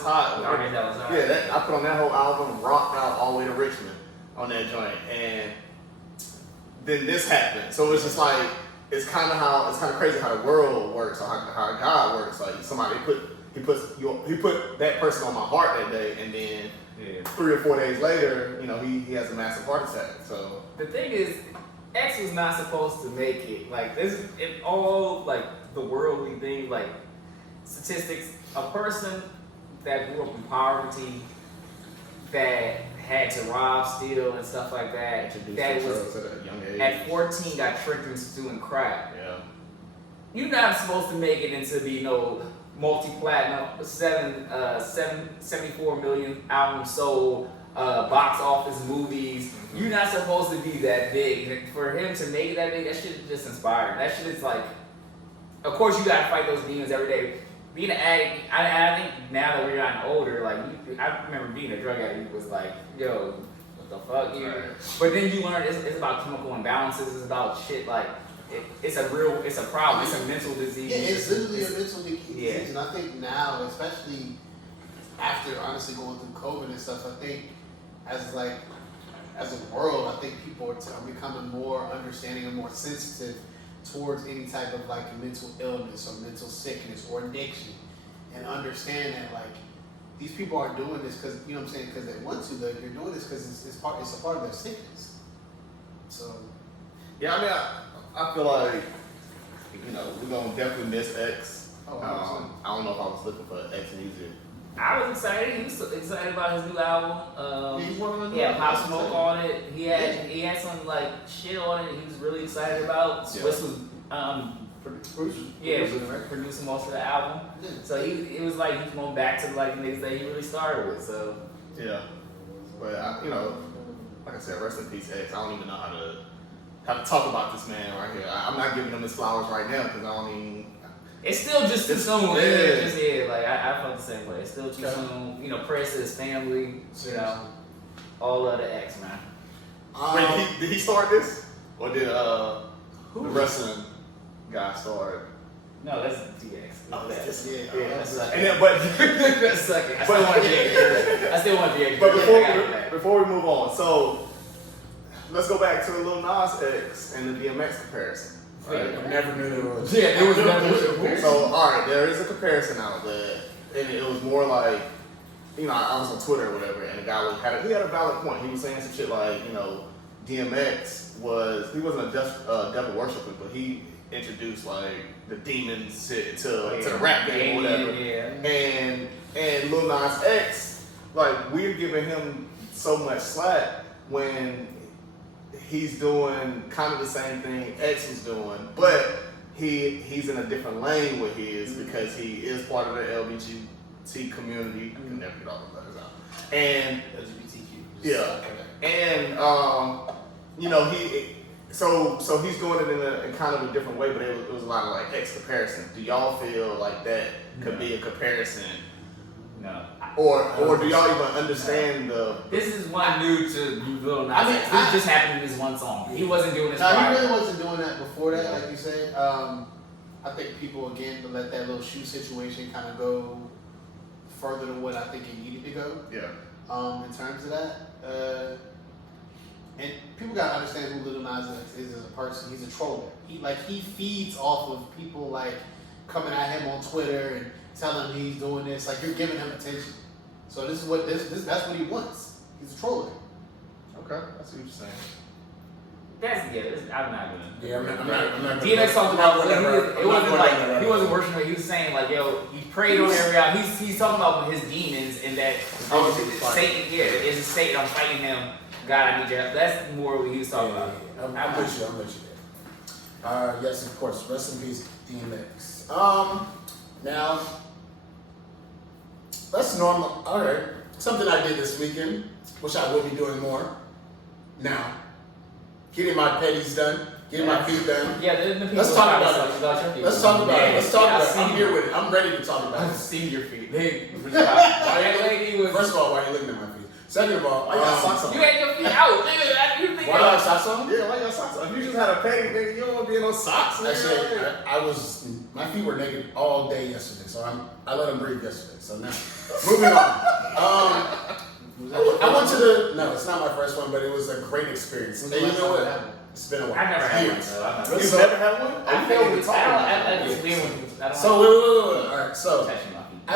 Hot. Dark as Hell is Hot. Yeah, I put on that whole album, rocked out all the way to Richmond on that joint, and then this happened. So it's just like it's kind of crazy how the world works, or how God works. Like he put that person on my heart that day, and then 3 or 4 days later, he has a massive heart attack. So the thing is, X was not supposed to make it. Like this, all like the worldly thing, like statistics. A person that grew up in poverty, that had to rob, steal, and stuff like that. That was at a young age. at 14 got tricked into doing crack. Yeah. You're not supposed to make it into be multi-platinum, 74 million albums sold, box office movies. Mm-hmm. You're not supposed to be that big. And for him to make it that big, that shit is just inspiring. That shit is like, of course you gotta fight those demons every day. Being an addict, I think now that we're gotten older, like I remember being a drug addict was like, yo, what the fuck, Right. But then you learn it's about chemical imbalances. It's about shit like it's a problem. It's a mental disease. Yeah, it's literally a mental disease. Yeah. And I think now, especially after honestly going through COVID and stuff, I think as a world, I think people are becoming more understanding and more sensitive towards any type of like mental illness or mental sickness or addiction, and understand that like these people aren't doing this because because they want to. They're doing this because it's a part of their sickness. So Yeah, I feel like we're gonna definitely miss X. Oh, I don't know if I was looking for X music I was excited. He was excited about his new album. He's one of the He had Pop Smoke on it. He had some like shit on it. He was really excited about. Swiss was producing most of the album. So it was like he's going back to like the niggas that he really started with. So yeah, but like I said, rest in peace, X. I don't even know how to talk about this man right here. I'm not giving him his flowers right now because I don't even. It's still just too soon. Yeah. Like I felt the same way. It's still too soon. You know, prayers to his family. You know, all of the X, man. Wait, did he start this, or did the wrestling guy start? No, that's DX. Oh, that's That's sucking. And then, but That's sucking. I still want DX. I still want DX. But before we move on, so let's go back to the Lil Nas X and the DMX comparison. Right? I never knew there was. Yeah, there was never. So, all right, there is a comparison out there, and it was more like, I was on Twitter or whatever, and the guy he had a valid point. He was saying some shit like, DMX he wasn't a devil worshiper, but he introduced like the demons to the rap game or whatever. And Lil Nas X, like we're giving him so much slack when he's doing kind of the same thing X was doing, but he's in a different lane with his because he is part of the LGBT community. I can never get all the letters out. And LGBTQ. Yeah. And so he's doing it in kind of a different way, but it was a lot of like X comparison. Do y'all feel like that could be a comparison? No. Or do y'all even understand This is one new to Lil Nas X. This just happened in this one song. He wasn't doing this. No, he really wasn't doing that before that, like you said. I think people again to let that little shoe situation kind of go further than what I think it needed to go. Yeah. In terms of that, and people gotta understand who Lil Nas X is as a person. He's a troller. He feeds off of people like coming at him on Twitter and telling him he's doing this. Like you're giving him attention. So this is what that's what he wants. He's a troller. Okay, that's what you're saying. I'm not gonna. Yeah, I'm not. DMX talked about it wasn't like he wasn't worshiping. He was saying like, yo, he prayed on every album. He's talking about his demons and that Satan. Yeah, it's Satan. I'm fighting him. God, I need your help. That's more what he was talking about. I'm with you there. Yes, of course. Rest in peace, DMX. Now, that's normal. All right. Something I did this weekend, which I will be doing more now. Getting my petties done, getting my feet done. Yeah, the people Let's talk about it. Let's talk about it. Let's talk about it. I'm here with it. I'm ready to talk about I've it. seen your feet. That lady was. First of all, why are you looking at my feet? Second of all, Why you got socks on? You had your feet out, nigga. You think why do I have socks on? Yeah, why you got socks on? If you just had a petty, nigga, you don't want to be in those socks. Actually, my feet were naked all day yesterday, so I let them breathe yesterday. So now, moving on. I went to no, it's not my first one, but it was a great experience. And you know what? It's been a while. I've never had one. Years. You've never had one? I feel with I just being with. So wait. All right, so Touching my feet. I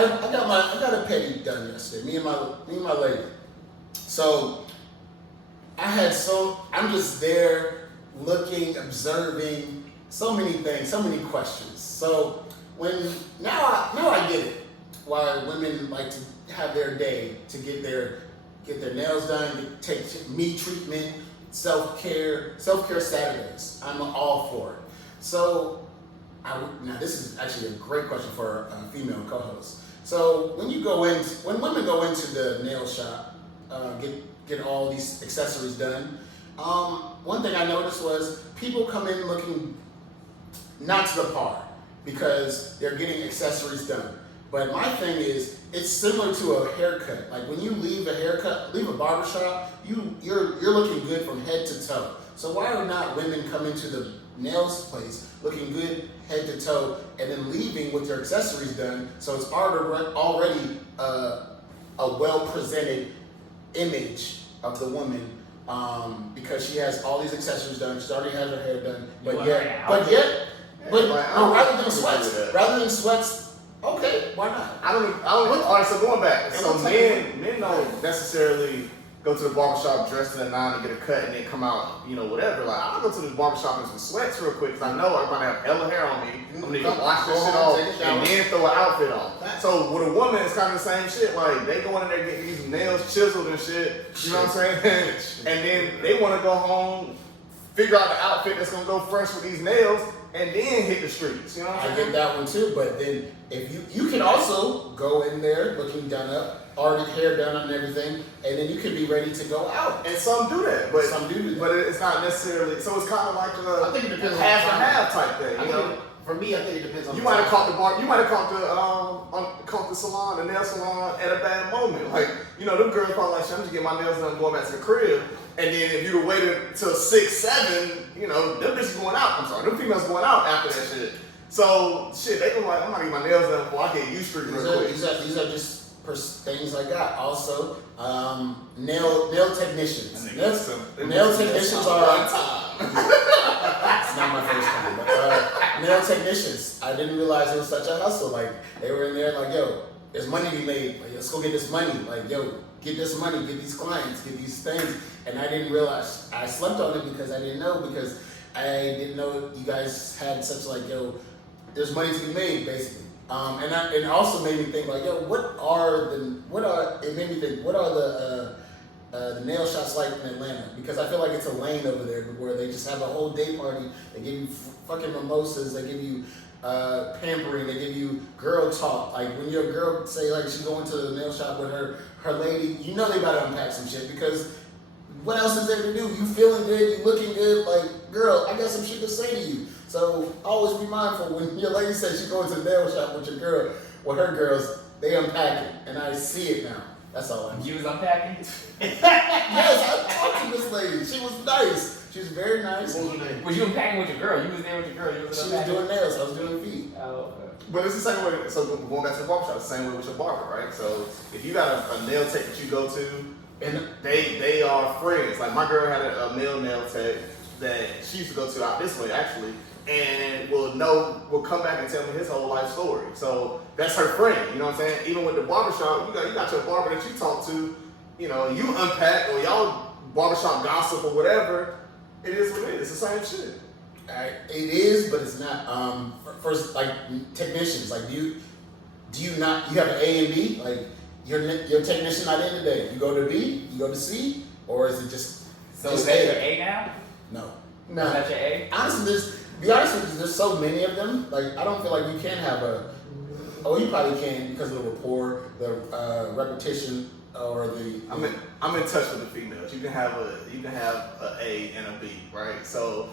got a petty done yesterday. Me and my lady. So I'm just there looking, observing, so many things, so many questions. So now I get it why women like to have their day to get their nails done, take me treatment, self-care Saturdays. I'm all for it. So now this is actually a great question for a female co-host. So when women go into the nail shop, get all these accessories done, one thing I noticed was people come in looking not to the par because they're getting accessories done. But my thing is, it's similar to a haircut. Like when you leave a barbershop, you're looking good from head to toe. So why are not women coming to the nails place looking good head to toe and then leaving with their accessories done? So it's already a well presented image of the woman because she has all these accessories done. She's already had her hair done, rather than sweats. Okay, why not? I don't. All right, so going back, so men don't necessarily go to the barbershop dressed to the nine to get a cut and then come out, whatever. Like, I'll go to the barbershop in some sweats real quick because I know I'm going to have hella hair on me. I'm going to need to wash this shit off and then throw an outfit on. So with a woman, it's kind of the same shit. Like, they go in there getting these nails chiseled and shit. You know what I'm saying? And then they want to go home, figure out the outfit that's going to go fresh with these nails, and then hit the streets. You know what I'm saying? I get that one too, but then if you can also go in there looking done up, already hair done and everything, and then you can be ready to go out. And some do that, but But it's not necessarily. So it's kind of like I think it depends on half and half type thing. For me, I think it depends on. You might have caught the bar. You might have caught the salon, the nail salon, at a bad moment. Like, them girls probably like, "I'm just getting my nails done, going back to the crib." And then if you'd have waited till 6, 7, them bitches going out. I'm sorry, them females going out after that shit. So shit, they go like, "I'm not getting my nails done before I get used to it real quick." These are just things like that. Also, nail technicians. Nail technicians are. It's not my first time, but nail technicians. I didn't realize it was such a hustle. Like, they were in there like, yo, there's money to be made. Like, let's go get this money. Like, yo, get this money, get these clients, get these things. And I didn't realize. I slept on it because I didn't know, because I didn't know you guys had such like, yo, there's money to be made, basically. And it also made me think like, yo, what are the nail shops like in Atlanta? Because I feel like it's a lane over there where they just have a whole day party. They give you fucking mimosas. They give you pampering. They give you girl talk. Like, when your girl say like she's going to the nail shop with her lady, they about to unpack some shit, because what else is there to do? You feeling good? You looking good? Like, girl, I got some shit to say to you. So always be mindful when your lady says she's going to the nail shop with your girl, with her girls, they unpack it, and I see it now. That's all I know. You was unpacking? Yes, I talked to this lady. She was nice. She was very nice. What was her name? Was you unpacking with your girl? You was there with your girl. You was She was unpacking? doing nails. I was doing feet. Oh, okay. But it's the same way. So going back to the barbershop, it's the same way with your barber, right? So if you got a nail tech that you go to, and they are friends. Like, my girl had a male nail tech that she used to go to out this way actually, and will come back and tell me his whole life story. So that's her friend. You know what I'm saying? Even with the barbershop, you got your barber that you talk to. You unpack, or y'all barbershop gossip or whatever. It is what it is. It's the same shit. It is, but it's not. First, like, technicians, like, do you not? You have an A and B, like. Your technician not in today. You go to B, you go to C, or is it just? So is that your A now? No. Is that your A? Honestly, be honest with you, there's so many of them. Like, I don't feel like you can have a. Oh, you probably can because of the rapport, the repetition, or the. I'm in touch with the females. You can have a A and a B, right? So.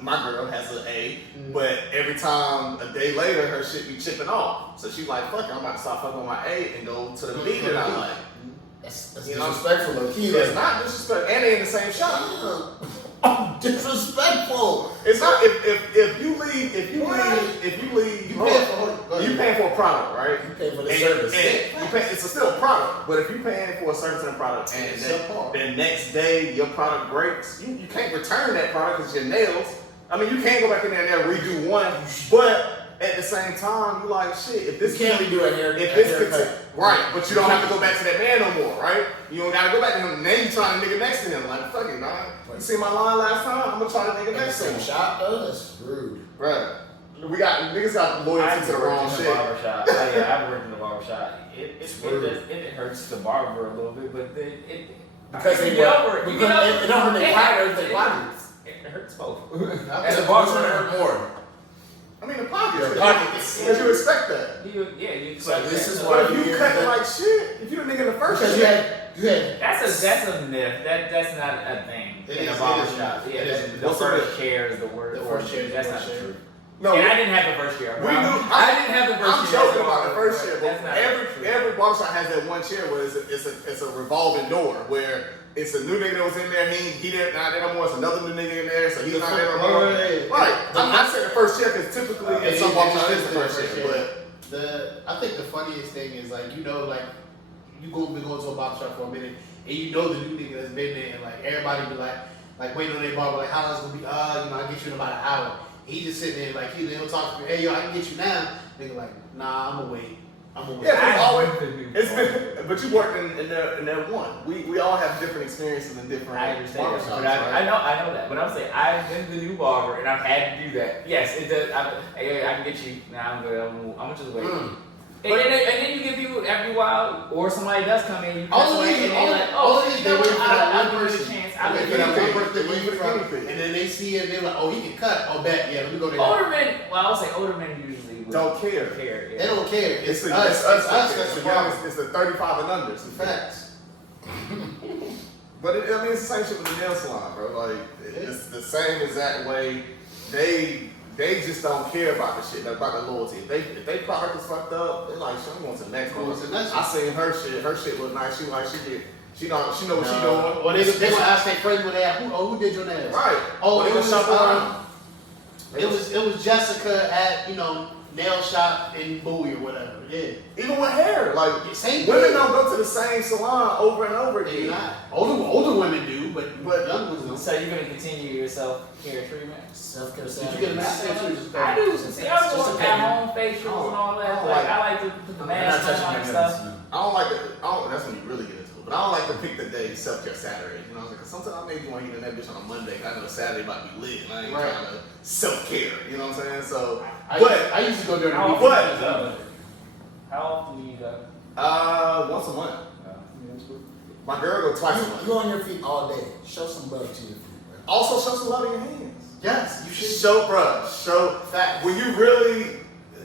My girl has an A, but every time a day later, her shit be chipping off. So she's like, "Fuck it, I'm about to stop fucking with my A and go to the B that I like." That's disrespectful, though. It's not disrespectful, and they in the same shop. Disrespectful. It's not if you leave, you paying for a product, right? You pay for the service. It's still a product, but if you paying for a service and a product, and the next day your product breaks, you can't return that product because your nails. I mean, you can't go back in there and redo one, but at the same time, you like, shit, if this can't redo a hair, right, but you don't have to go back to that man no more, right? You don't gotta go back to him. Now you trying to nigga next to him, like, fuck it, nah. You see my line last time? I'm gonna try to nigga next to him. Shop though, that's rude. Right. Niggas got loyalty to the wrong shit. Barbershop. I've worked in the barbershop. It hurts the barber a little bit, but because they get over it. Because they don't hurt their bodies. It hurts both. As a barber, it hurt more. I mean, the pockets. But you expect that. You expect that. This is why you cutting like shit. If you a nigga in the first shit. That's a myth. That's not a thing in a barbershop. Yeah, the first chair is the word. The first chair. That's not true. No, and I didn't have the first chair. I didn't have the first chair. I'm joking about the first chair, but that's not every barbershop has that one chair where it's a revolving door where it's a new nigga that was in there. He didn't not there no more. It's another new nigga in there, so he's not there no more. Right. I said the first chair because typically in some barbershops it's the first chair. But I think the funniest thing is like you go to a barbershop for a minute and you know the new nigga that's been there and like everybody be like waiting on their barber like how long it's gonna be? I'll get you in about an hour. He just sitting there like he'll talk to me. Hey yo, I can get you now. Nigga like nah, I'm gonna wait. Yeah, but it's always it's been. But you worked in their one. We all have different experiences and different. I understand that, barbershops, but right? I know that. But I'm saying I've been the new barber and I've had to do that. Yes, it does. Hey, I can get you. Now I'm good. I'm gonna just wait. And then you get people every while, or somebody does come in, you press away, and they're like, oh, they wait for that one person. I'll They give get you that a one person They wait for the guinea pig. and then they see it, they're like, oh, he can cut. Oh, bet, yeah, let me go there. Older men, well, I'll say older men usually Don't care. Yeah. They don't care. It's It's us. It's us that's the problem. It's the 35 and under. Facts. But I mean, it's the same shit with the nail salon, bro. Like, it's the same exact way. They just don't care about the shit, about the loyalty. If they product is fucked up, they're like, I'm going to the next one. I seen her shit. Her shit look nice. She know what she doing. Well, they gonna ask their friends when they ask, who did your nails? Right. Oh, They it gonna was shop around. it was Jessica at nail shop in Bowie or whatever. Yeah. Even with hair, like Same women thing. don't go to the same salon over and over They again. not. Older women do, but young ones don't. So you're gonna continue your self-care treatment? Self-care. Did you get a mask? I do. See, I'm doing at-home facials and all that. Like I like to put the mask on and stuff. I don't like it. That's when you really get into it. But I don't like to pick the day self-care Saturday. You know what I'm saying? Because sometimes I maybe want to get in that bitch on a Monday. 'Cause I know Saturday about to be lit. And I ain't trying to self-care. You know what I'm saying? So, I used to go during the How week. often How often do you go? once a month. My girl go twice a month. You on your feet all day. Show some love to your feet, bro. Also, show some love in your hands. Yes, you should. Show Facts. when you really.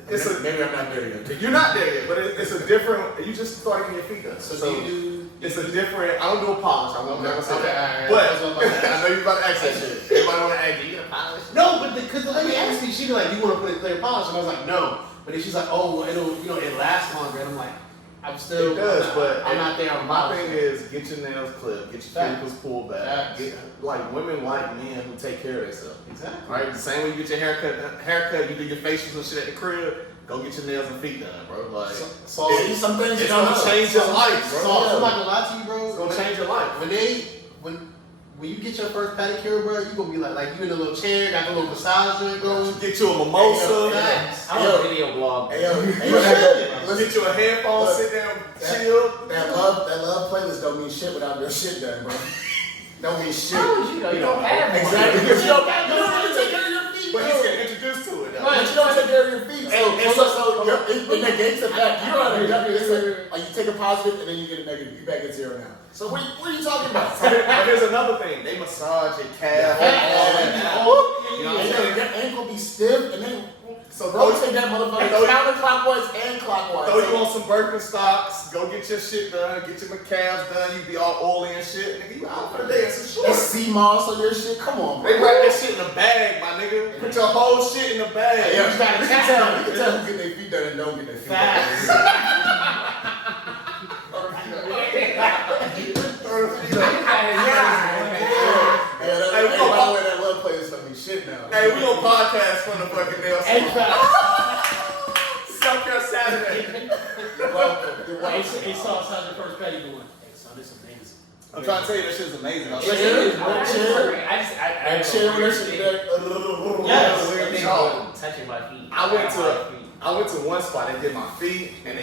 Maybe I'm not there yet. You're not there yet, but it's a different. You just start getting your feet done. So do you do? It's a different. I don't do a polish. I'm never say that. Okay, all right. But I know you're about to ask that shit. Everybody want to ask you. You get a polish? No, but because the lady asked me, she be like, "You want to put a clear polish?" And I was like, "No." But then she's like, "Oh, it'll it lasts longer." And I'm like, "I'm still." It does, but I'm not there on my polish. thing is get your nails clipped, get your cuticles pulled back. Facts. Like women like men who take care of themselves. Exactly. Right? The same way you get your haircut, you do your facials and shit at the crib. Go get your nails and feet done, bro. Like So some things it's you don't gonna know. change your life, So bro. I'm not gonna lie to you, bro. It's gonna change your life. When you get your first pedicure, bro, you gonna be like you in a little chair, got the little massage joint going. Get you a mimosa. Facts. I'm on a video blog. Hey, yo, Get you a headphone, Look, sit down, chill. That love playlist don't mean shit without your shit done, bro. Don't mean shit. How would you know? You don't have one. Exactly. Because you don't really take care of your feet, But bro. he's getting introduced to it. Though. But you don't take care of your feet. So it negates the fact you don't have a W. It's like you take a positive and then you get a negative. You back at zero now. So what are you talking about? But there's another thing. They massage your calf. You know what I'm saying? Your ankle be stiff and then so rotate that motherfucker counterclockwise and clockwise. Throw you on some Birkenstocks. Go get your shit done. Get your calves done. You be all oily and shit. Nigga, you out for the day. It's a short. It's sea moss on your shit. Come on, bro. They wrap that shit in a bag, my nigga. Put your whole shit in a bag. Yeah, you can tell who get their feet done and don't get their feet done. Hey, we gonna by the way, that love play is something shit now. Hey, we gonna podcast from the fucking nail salon. Self-care Saturday. Hey, Sauce, how's your first pedi going? Hey, son, this is amazing. I'm trying to tell you that shit's amazing. It is. I Chill when that shit there. Yes. Weird thing about touching my feet. I went to one spot. They did my feet, and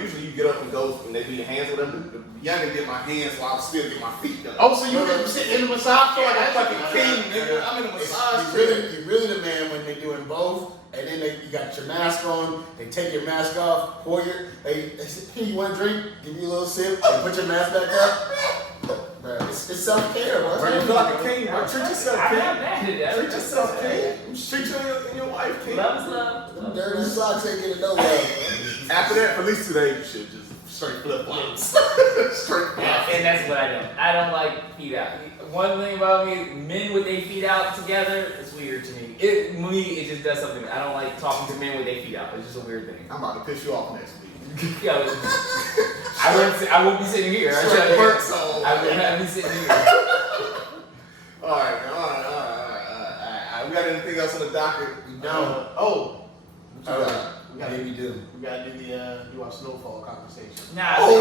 usually you get up and go, and they do your hands with them. The youngin did my hands while I was still getting my feet done. Oh, so you sit in the massage floor like a fucking king, Yeah. nigga. I'm in a massage. You really the man when they're doing both, and then you got your mask on. They take your mask off, pour they say, hey, you want a drink? Give you a little sip, and put your mask back up. Bro, it's self-care, bro. Bro, you feel like a king, bro. Treat yourself, I'm king. not mad at that. Treat yourself, king. Treat you and your wife, king. Love is love. Them dirty socks ain't getting no love, After that, for at least 2 days, you should just straight flip flops. Straight flops. And that's what I don't. I don't like feet out. One thing about me, men with their feet out together, it's weird to me. It just does something. I don't like talking to men with their feet out. It's just a weird thing. I'm about to piss you off next week. Yo, I won't be sitting here. I won't be sitting here. Alright. We got anything else on the docket? We don't. We gotta Maybe do. We gotta do our snowfall conversation. Nah, Say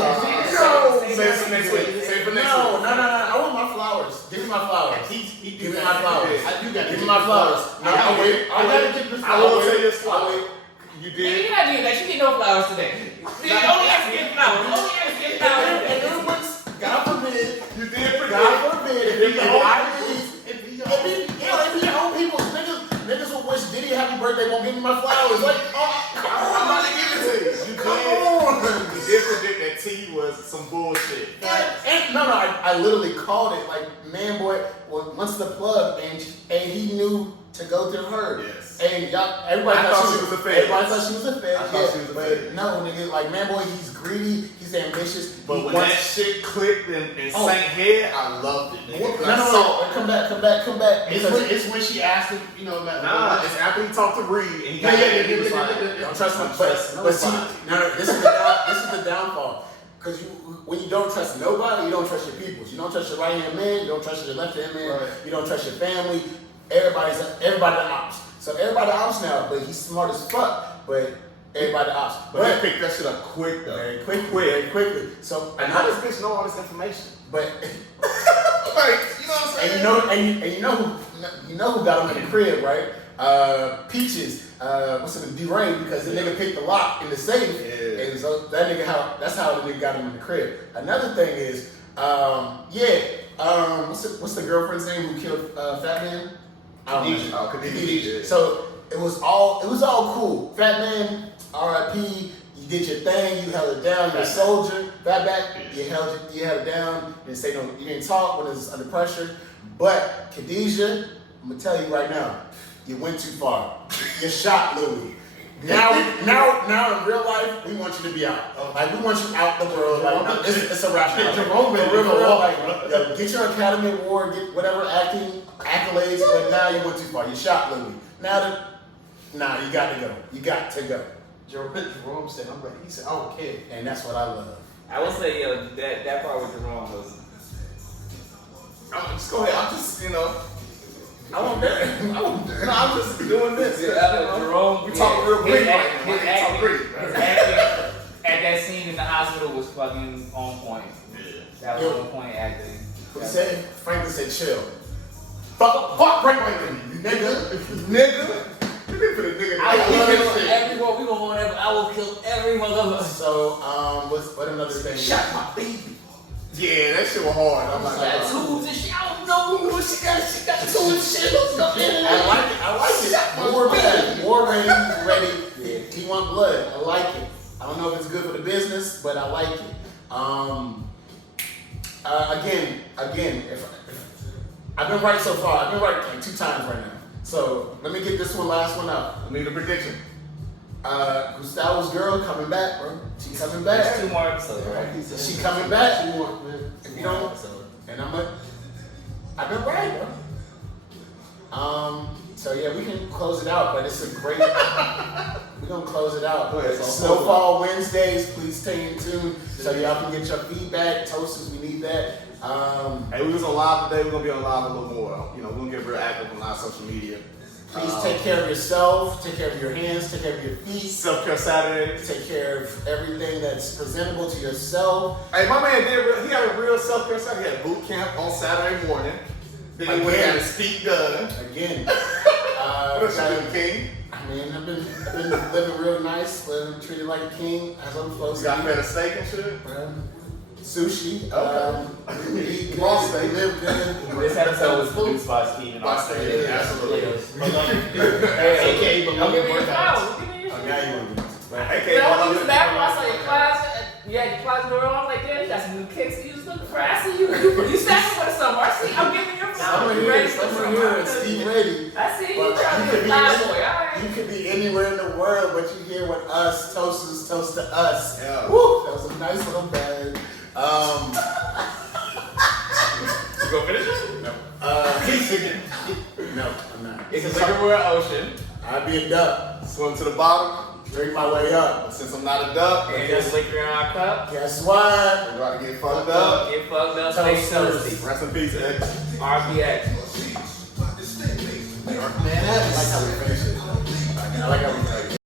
it for next week. Say it for next No, week. I want my flowers. Give me my flowers. Give me my flowers. I do got. Give me my flowers. I will tell you this. You Nigga, did. you're not doing that. You get no flowers today. Nigga, you only have to get flowers. You only have to get flowers And today. it was, God forbid, You did pretty God good. forbid, if If you you own own your own people, niggas will wish Diddy happy birthday, won't give me my flowers. Like, oh, come I'm on, about to give it to you. You come did. on. You did predict that T was some bullshit. No, I literally called it like, man, boy, once the plug, and he knew to go through her. Yes. And y'all, everybody I thought she was a fed. Everybody thought she was a fed. I thought she was a fed. No, nigga, like, man, boy, he's greedy, he's ambitious. But he when wants- that shit clicked and sank head, I loved it. Nigga. No, come back. It's when she asked him, you know, about Nah, it's after he talked to Reed and he got Yeah. was like, Don't trust me. Don't But trust see, nobody. no, this is the downfall. Because when you don't trust nobody, you don't trust your people. You don't trust your right hand man, you don't trust your left hand man, Right. you don't trust your family. Everybody the ops. So everybody the ops now, but he's smart as fuck. But everybody the ops. But he picked that shit up quick though. Very quickly. So And how does bitch know all this information? but Like, you know what I'm saying? and you know who got him in the crib, right? Peaches, what's it, D-Rain, because the nigga picked the lock in the safe, Yeah. and so that's how the nigga got him in the crib. Another thing is, what's the girlfriend's name who killed Fat Man? Khadijah. Oh, Khadijah. So it was all cool. Fat Man, R.I.P. You did your thing. You held it down. You're a soldier. Fatback, you held it down. You didn't say no. You didn't talk when it was under pressure. But Khadijah, I'm gonna tell you right now, you went too far. You shot Louis. Now in real life, we want you to be out. Like, we want you out the world. Like, no, it's a wrap. Jerome been For real, real like, yo, get your Academy Award, get whatever acting accolades, but now you went too far. You shot Louis. Nah, you got to go. You got to go. Jerome said, I'm ready. He said, I don't care. And that's what I love. I will say, yo, that part with Jerome was. Just go ahead. I'm just, I won't dare. No, I'm just doing this. Jerome. We talking real quick right now. His We talking acting, quick. his acting at that scene in the hospital was fucking on point. That was on point acting. He said, Franklin said, chill. Fuck Franklin, you nigga. You did put a nigga I will in kill there. everyone. We gonna go whatever. I will kill every motherfucker. So, what another thing? Shot my baby. Yeah, that shit was hard. I'm like, Got tubes and shit. I don't know what she got. She got tubes and shit. I like it. More ready. More ready. Yeah. He want blood. I like it. I don't know if it's good for the business, but I like it. Again, if I've been right so far. I've been right like 2 times right now. So let me get this last one out. I need a prediction. Gustavo's girl coming back, bro. She coming There's back. 2 more episodes, right? She coming back. She want, man. If you don't, and I've been right, bro. So yeah, we can close it out, but it's a great. We're gonna close it out. Go ahead, Snowfall Wednesdays, please stay in tune so y'all can get your feedback. Toasters, we need that. Hey, we was on live today. We're gonna be on live a little more. We're gonna get real active on our social media. Please take care of yourself, take care of your hands, take care of your feet, Self-care Saturdays. take care of everything that's presentable to yourself. He had a real self-care Saturday. He had boot camp on Saturday morning. Then he went and got his feet done. Again, What else you doing, King? I mean, I've been living real nice, living treated like a king as I'm supposed You to. got better steak and shit? Sushi. Okay. We eat good, Raw steak. we live good. This episode was produced by Steven By Austin. Steven, absolutely. AKA I'm giving you flowers. I'm giving you Oh, shit. now you want to Okay, When I well, was in the bathroom, I saw your class. You had your class door on. I'm like, yeah, you got some new kicks. You just looking for. I see you. You snapping with somewhere. I see. I'm giving you flowers. You ready for Someone some here flowers? is Steve Ready. I see you But trying you to could be be a flower any- boy. All right. You could be anywhere in the world, but you here with us. Toasters, toast to us. Yeah. Woo! That was a nice little bag. You go finish it? No. No, I'm not. It's a bigger world ocean. I'd be a duck. swim to the bottom. Drink my way up. Since I'm not a duck, And just liquor in our cup. Guess what? I'm about to get fucked up. Get fucked up. Stay Toasters. thirsty. Rest in peace, X. RPX. Man, I like how we finish it. I like how we